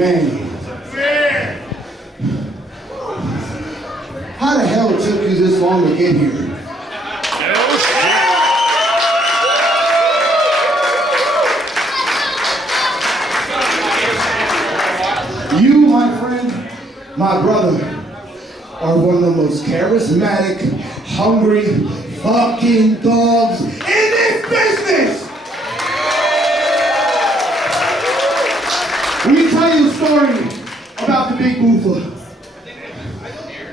Man. How the hell it took you this long to get here? You, my friend, my brother, are one of the most charismatic, hungry, fucking dogs in this business! Let me tell you a story about the Big Boofa.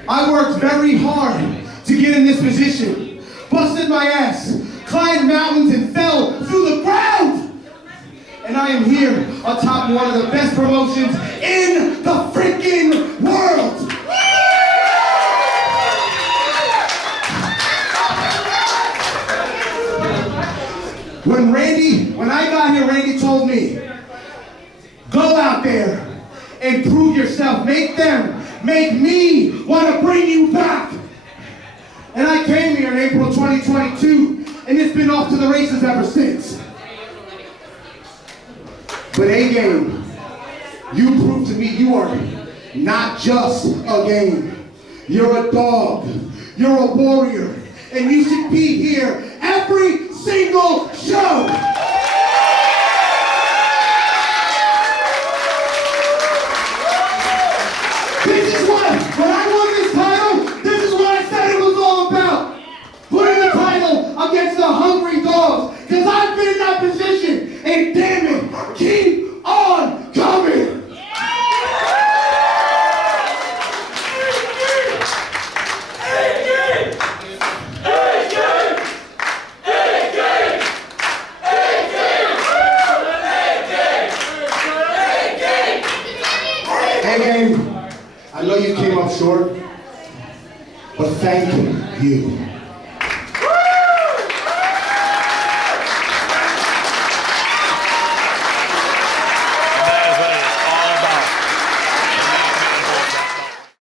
I worked very hard to get in this position. Busted my ass, climbed mountains and fell through the ground! And I am here atop one of the best promotions in the freaking world! When I got here, Randy told me, go out there and prove yourself. Make me want to bring you back. And I came here in April 2022, and it's been off to the races ever since. But A-Game, you proved to me you are not just a game. You're a dog. You're a warrior. And you should be here every single show. This is what, when I won this title, this is what I said it was all about. Putting the title against the hungry dogs. Because I've been in that position. And damn it, keep on coming. I know you came up short, but thank you.